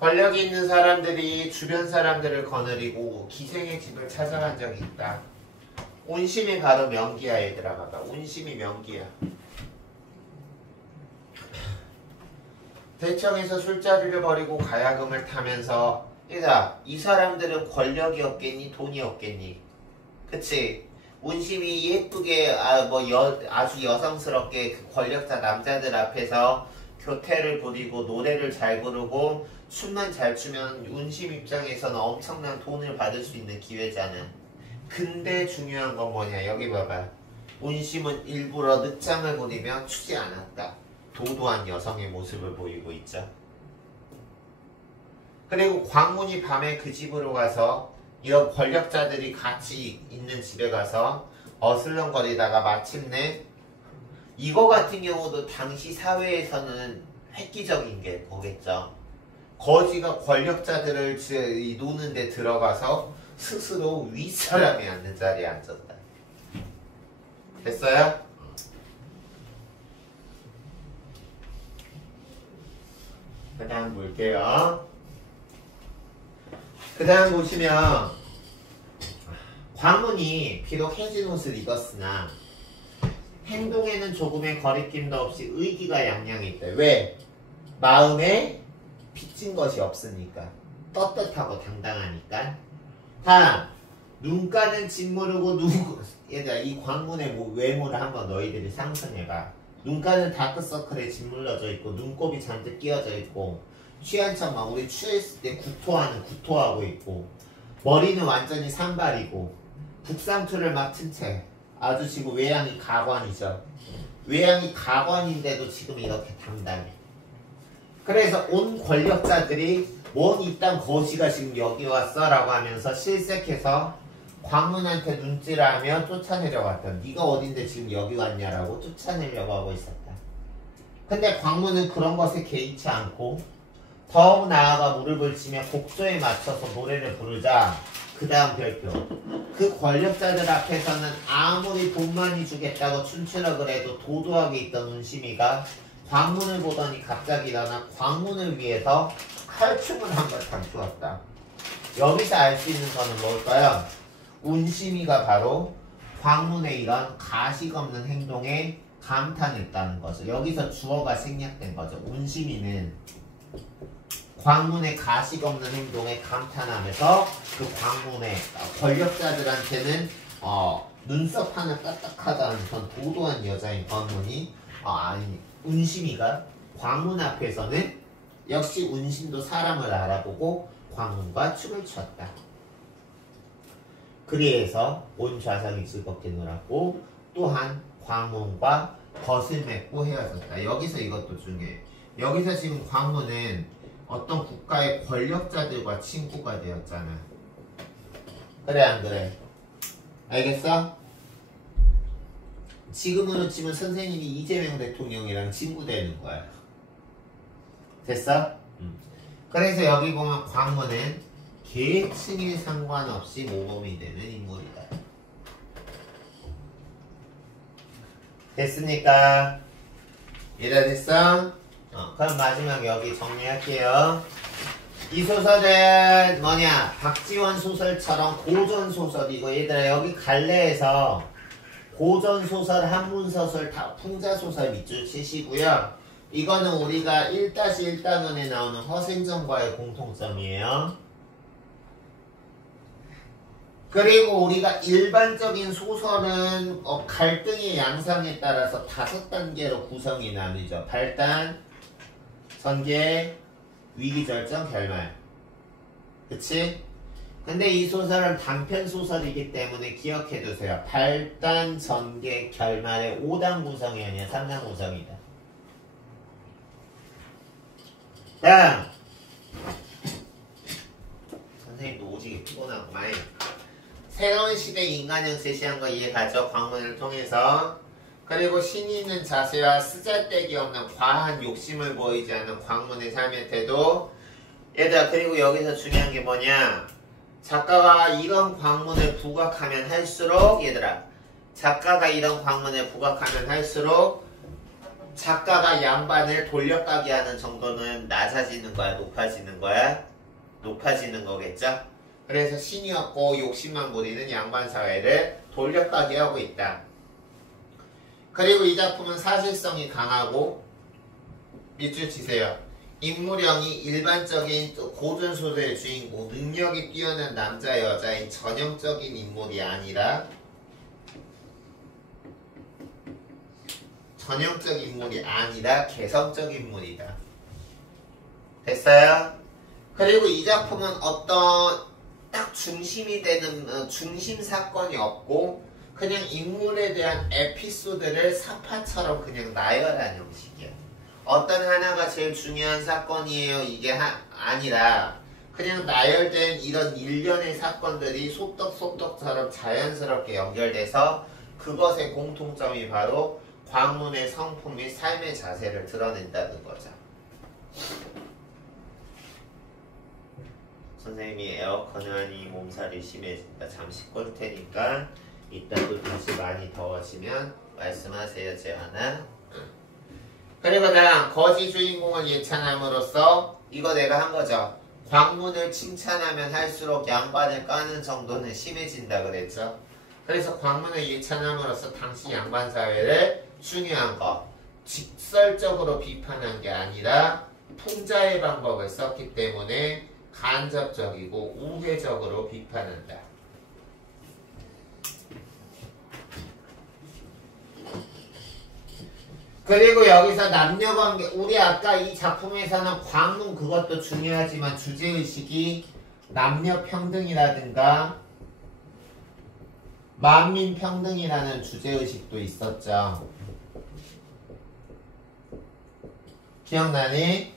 권력이 있는 사람들이 주변 사람들을 거느리고 기생의 집을 찾아간 적이 있다. 운심이 바로 명기야 얘들아. 봐봐. 운심이 명기야. 대청에서 술자리를 벌이고 가야금을 타면서 얘들아 이 사람들은 권력이 없겠니? 돈이 없겠니? 그치? 운심이 예쁘게 아주 여성스럽게 그 권력자 남자들 앞에서 교태를 부리고 노래를 잘 부르고 춤만 잘 추면 운심 입장에서는 엄청난 돈을 받을 수 있는 기회잖아. 근데 중요한 건 뭐냐? 여기 봐봐. 운심은 일부러 늑장을 부리며 추지 않았다. 도도한 여성의 모습을 보이고 있죠. 그리고 광문이 밤에 그 집으로 가서 이런 권력자들이 같이 있는 집에 가서 어슬렁거리다가 마침내 이거 같은 경우도 당시 사회에서는 획기적인 게 뭐겠죠. 거지가 권력자들을 노는 데 들어가서 스스로 윗사람이 앉는 자리에 앉았다. 됐어요? 그 다음 볼게요. 그 다음 보시면 광문이 비록 해진 옷을 입었으나 행동에는 조금의 거리낌도 없이 의기가 양양했다. 왜? 마음에 빚진 것이 없으니까. 떳떳하고 당당하니까. 다음 눈가는 짓무르고 얘들아 이 광문의 외모를 한번 너희들이 상상해봐. 눈가는 다크서클에 짓물러져 있고 눈곱이 잔뜩 끼어져 있고 취한 척만 우리 취했을 때 구토하고 있고 머리는 완전히 산발이고 국상투를 맡은 채 아주 지금 외양이 가관이죠. 외양이 가관인데도 지금 이렇게 당당해. 그래서 온 권력자들이 뭔 이딴 거지가 지금 여기 왔어? 라고 하면서 실색해서 광문한테 눈질하며 쫓아내려고 왔다. 네가 어딘데 지금 여기 왔냐라고 쫓아내려고 하고 있었다. 근데 광문은 그런 것에 개의치 않고 더욱 나아가 무릎을 치며 곡조에 맞춰서 노래를 부르자 그 다음 별표. 그 권력자들 앞에서는 아무리 돈 많이 주겠다고 춤추라 그래도 도도하게 있던 운심이가 광문을 보더니 갑자기 일어나 광문을 위해서 칼춤을 한바탕 추었다. 여기서 알 수 있는 거는 뭘까요? 운심이가 바로 광문의 이런 가식 없는 행동에 감탄했다는 거죠. 여기서 주어가 생략된 거죠. 운심이는 광문의 가식 없는 행동에 감탄하면서 그 광문의 권력자들한테는 눈썹 하나 까딱하다는 전 도도한 여자인 광문이 운심이가 광문 앞에서는 역시 운심도 사람을 알아보고 광문과 춤을 췄다. 그리해서 온 좌상이 즐겁게 놀았고 또한 광문과 벗을 맺고 헤어졌다. 여기서 이것도 중요해. 여기서 지금 광문은 어떤 국가의 권력자들과 친구가 되었잖아. 그래 안 그래? 알겠어? 지금으로 치면 선생님이 이재명 대통령이랑 친구 되는 거야. 됐어? 그래서 여기 보면 광문은 계층에 상관없이 모범이 되는 인물이다. 됐습니까? 이해됐어? 그럼 마지막 여기 정리할게요. 이 소설은 뭐냐? 박지원 소설처럼 고전 소설이고 얘들아 여기 갈래에서 고전소설, 한문소설, 풍자소설 밑줄 치시고요. 이거는 우리가 1-1단원에 나오는 허생전과의 공통점이에요. 그리고 우리가 일반적인 소설은 갈등의 양상에 따라서 5단계로 구성이 나뉘죠. 발단, 전개, 위기절정, 결말. 그치? 근데 이 소설은 단편 소설이기 때문에 기억해두세요. 발단, 전개, 결말의 5단 구성이 아니라 3단 구성이다. 다음! 선생님도 오지게 피곤하구만. 새로운 시대 인간형 제시한 거 이해가죠? 광문을 통해서. 그리고 신이 있는 자세와 쓰잘데기 없는 과한 욕심을 보이지 않는 광문의 삶의 태도. 얘들아, 그리고 여기서 중요한 게 뭐냐? 작가가 이런 광문을 부각하면 할수록, 얘들아, 작가가 이런 광문을 부각하면 할수록 작가가 양반을 돌려가게 하는 정도는 낮아지는 거야, 높아지는 거야? 높아지는 거겠죠? 그래서 신이 없고 욕심만 부리는 양반 사회를 돌려가게 하고 있다. 그리고 이 작품은 사실성이 강하고, 밑줄 치세요. 인물형이 일반적인 고전소설의 주인공, 능력이 뛰어난 남자, 여자인 전형적인 인물이 아니라 개성적 인물이다. 됐어요? 그리고 이 작품은 어떤 딱 중심이 되는 중심 사건이 없고 그냥 인물에 대한 에피소드를 사파처럼 그냥 나열한 형식이야. 어떤 하나가 제일 중요한 사건이에요 이게 아니라 그냥 나열된 이런 일련의 사건들이 소떡소떡처럼 자연스럽게 연결돼서 그것의 공통점이 바로 광문의 성품 및 삶의 자세를 드러낸다는 거죠. 선생님이 에어컨을 하니 몸살이 심해진다. 잠시 끌 테니까 이따 또 다시 많이 더워지면 말씀하세요. 재환아. 그리고 다음 거지 주인공을 예찬함으로써 이거 내가 한 거죠. 광문을 칭찬하면 할수록 양반을 까는 정도는 심해진다 그랬죠. 그래서 광문을 예찬함으로써 당시 양반 사회를 중요한 거 직설적으로 비판한 게 아니라 풍자의 방법을 썼기 때문에 간접적이고 우회적으로 비판한다. 그리고 여기서 남녀관계, 우리 아까 이 작품에서는 광문 그것도 중요하지만 주제의식이 남녀평등이라든가 만민평등이라는 주제의식도 있었죠. 기억나니?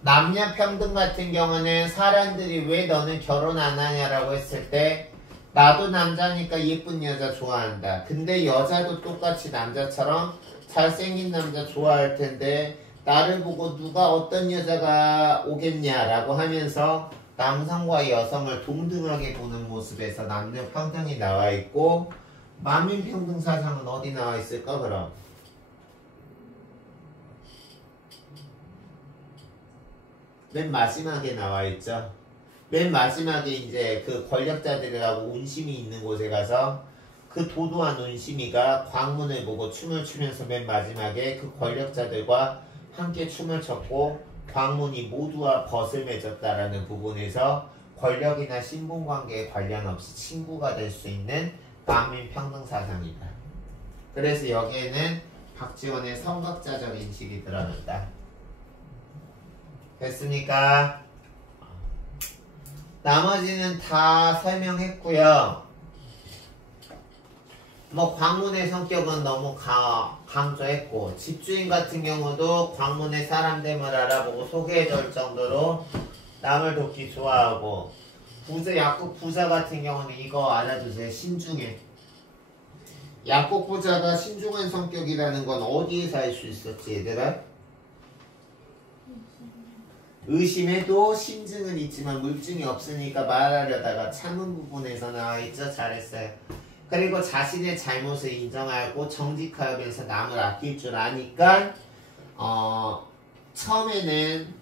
남녀평등 같은 경우는 사람들이 왜 너는 결혼 안 하냐라고 했을 때 나도 남자니까 예쁜 여자 좋아한다. 근데 여자도 똑같이 남자처럼 잘생긴 남자 좋아할 텐데 나를 보고 누가 어떤 여자가 오겠냐라고 하면서 남성과 여성을 동등하게 보는 모습에서 남녀평등이 나와 있고 만민평등 사상은 어디 나와 있을까 그럼? 맨 마지막에 나와 있죠. 맨 마지막에 이제 그 권력자들이라고 운심이 있는 곳에 가서 그 도도한 운심이가 광문을 보고 춤을 추면서 맨 마지막에 그 권력자들과 함께 춤을 췄고 광문이 모두와 벗을 맺었다라는 부분에서 권력이나 신분관계에 관련 없이 친구가 될 수 있는 만민평등 사상이다. 그래서 여기에는 박지원의 성각자적 인식이 드러난다. 됐습니까? 나머지는 다 설명했고요. 뭐 광문의 성격은 너무 강조했고 집주인 같은 경우도 광문의 사람됨을 알아보고 소개해줄 정도로 남을 돕기 좋아하고 약국 부자 같은 경우는 이거 알아두세요. 신중해. 약국 부자가 신중한 성격이라는 건 어디에서 알 수 있었지 얘들아? 의심해도 심증은 있지만 물증이 없으니까 말하려다가 참은 부분에서 나와있죠. 잘했어요. 그리고 자신의 잘못을 인정하고 정직하면서 남을 아낄 줄 아니까 처음에는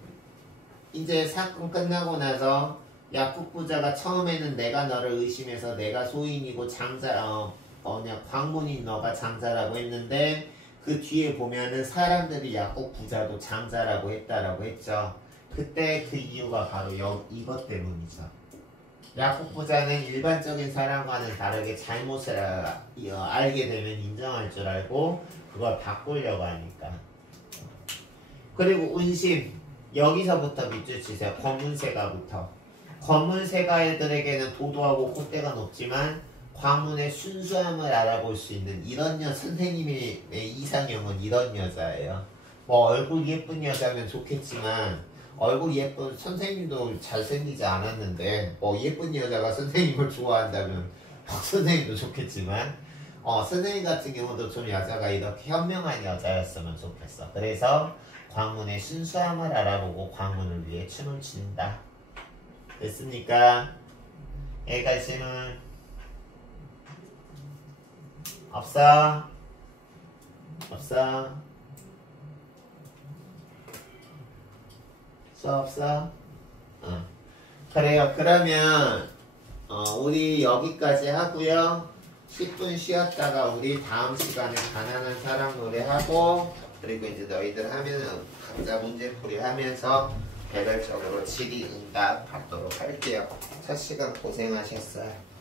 이제 사건 끝나고 나서 약국 부자가 처음에는 내가 너를 의심해서 내가 소인이고 광문인 너가 장자라고 했는데 그 뒤에 보면은 사람들이 야곱 부자도 장자라고 했다라고 했죠. 그때 그 이유가 바로 이것 때문이죠. 야곱 부자는 일반적인 사람과는 다르게 잘못을 알게 되면 인정할 줄 알고 그걸 바꾸려고 하니까. 그리고 운심 여기서부터 밑줄 치세요. 검은세가부터. 검은세가 애들에게는 도도하고 콧대가 높지만 광문의 순수함을 알아볼 수 있는 이런 선생님의 이상형은 이런 여자예요. 뭐 얼굴 예쁜 여자면 좋겠지만 얼굴 예쁜 선생님도 잘생기지 않았는데 뭐 예쁜 여자가 선생님을 좋아한다면 선생님도 좋겠지만 선생님 같은 경우도 좀 여자가 이렇게 현명한 여자였으면 좋겠어. 그래서 광문의 순수함을 알아보고 광문을 위해 춤을 춘다. 됐습니까? 여기까지 질문 없어? 없어? 수업 없어? 그래요. 그러면 우리 여기까지 하고요. 10분 쉬었다가 우리 다음 시간에 가난한 사람 노래하고 그리고 이제 너희들 하면은 각자 문제풀이 하면서 개별적으로 질의 응답 받도록 할게요. 첫 시간 고생하셨어요.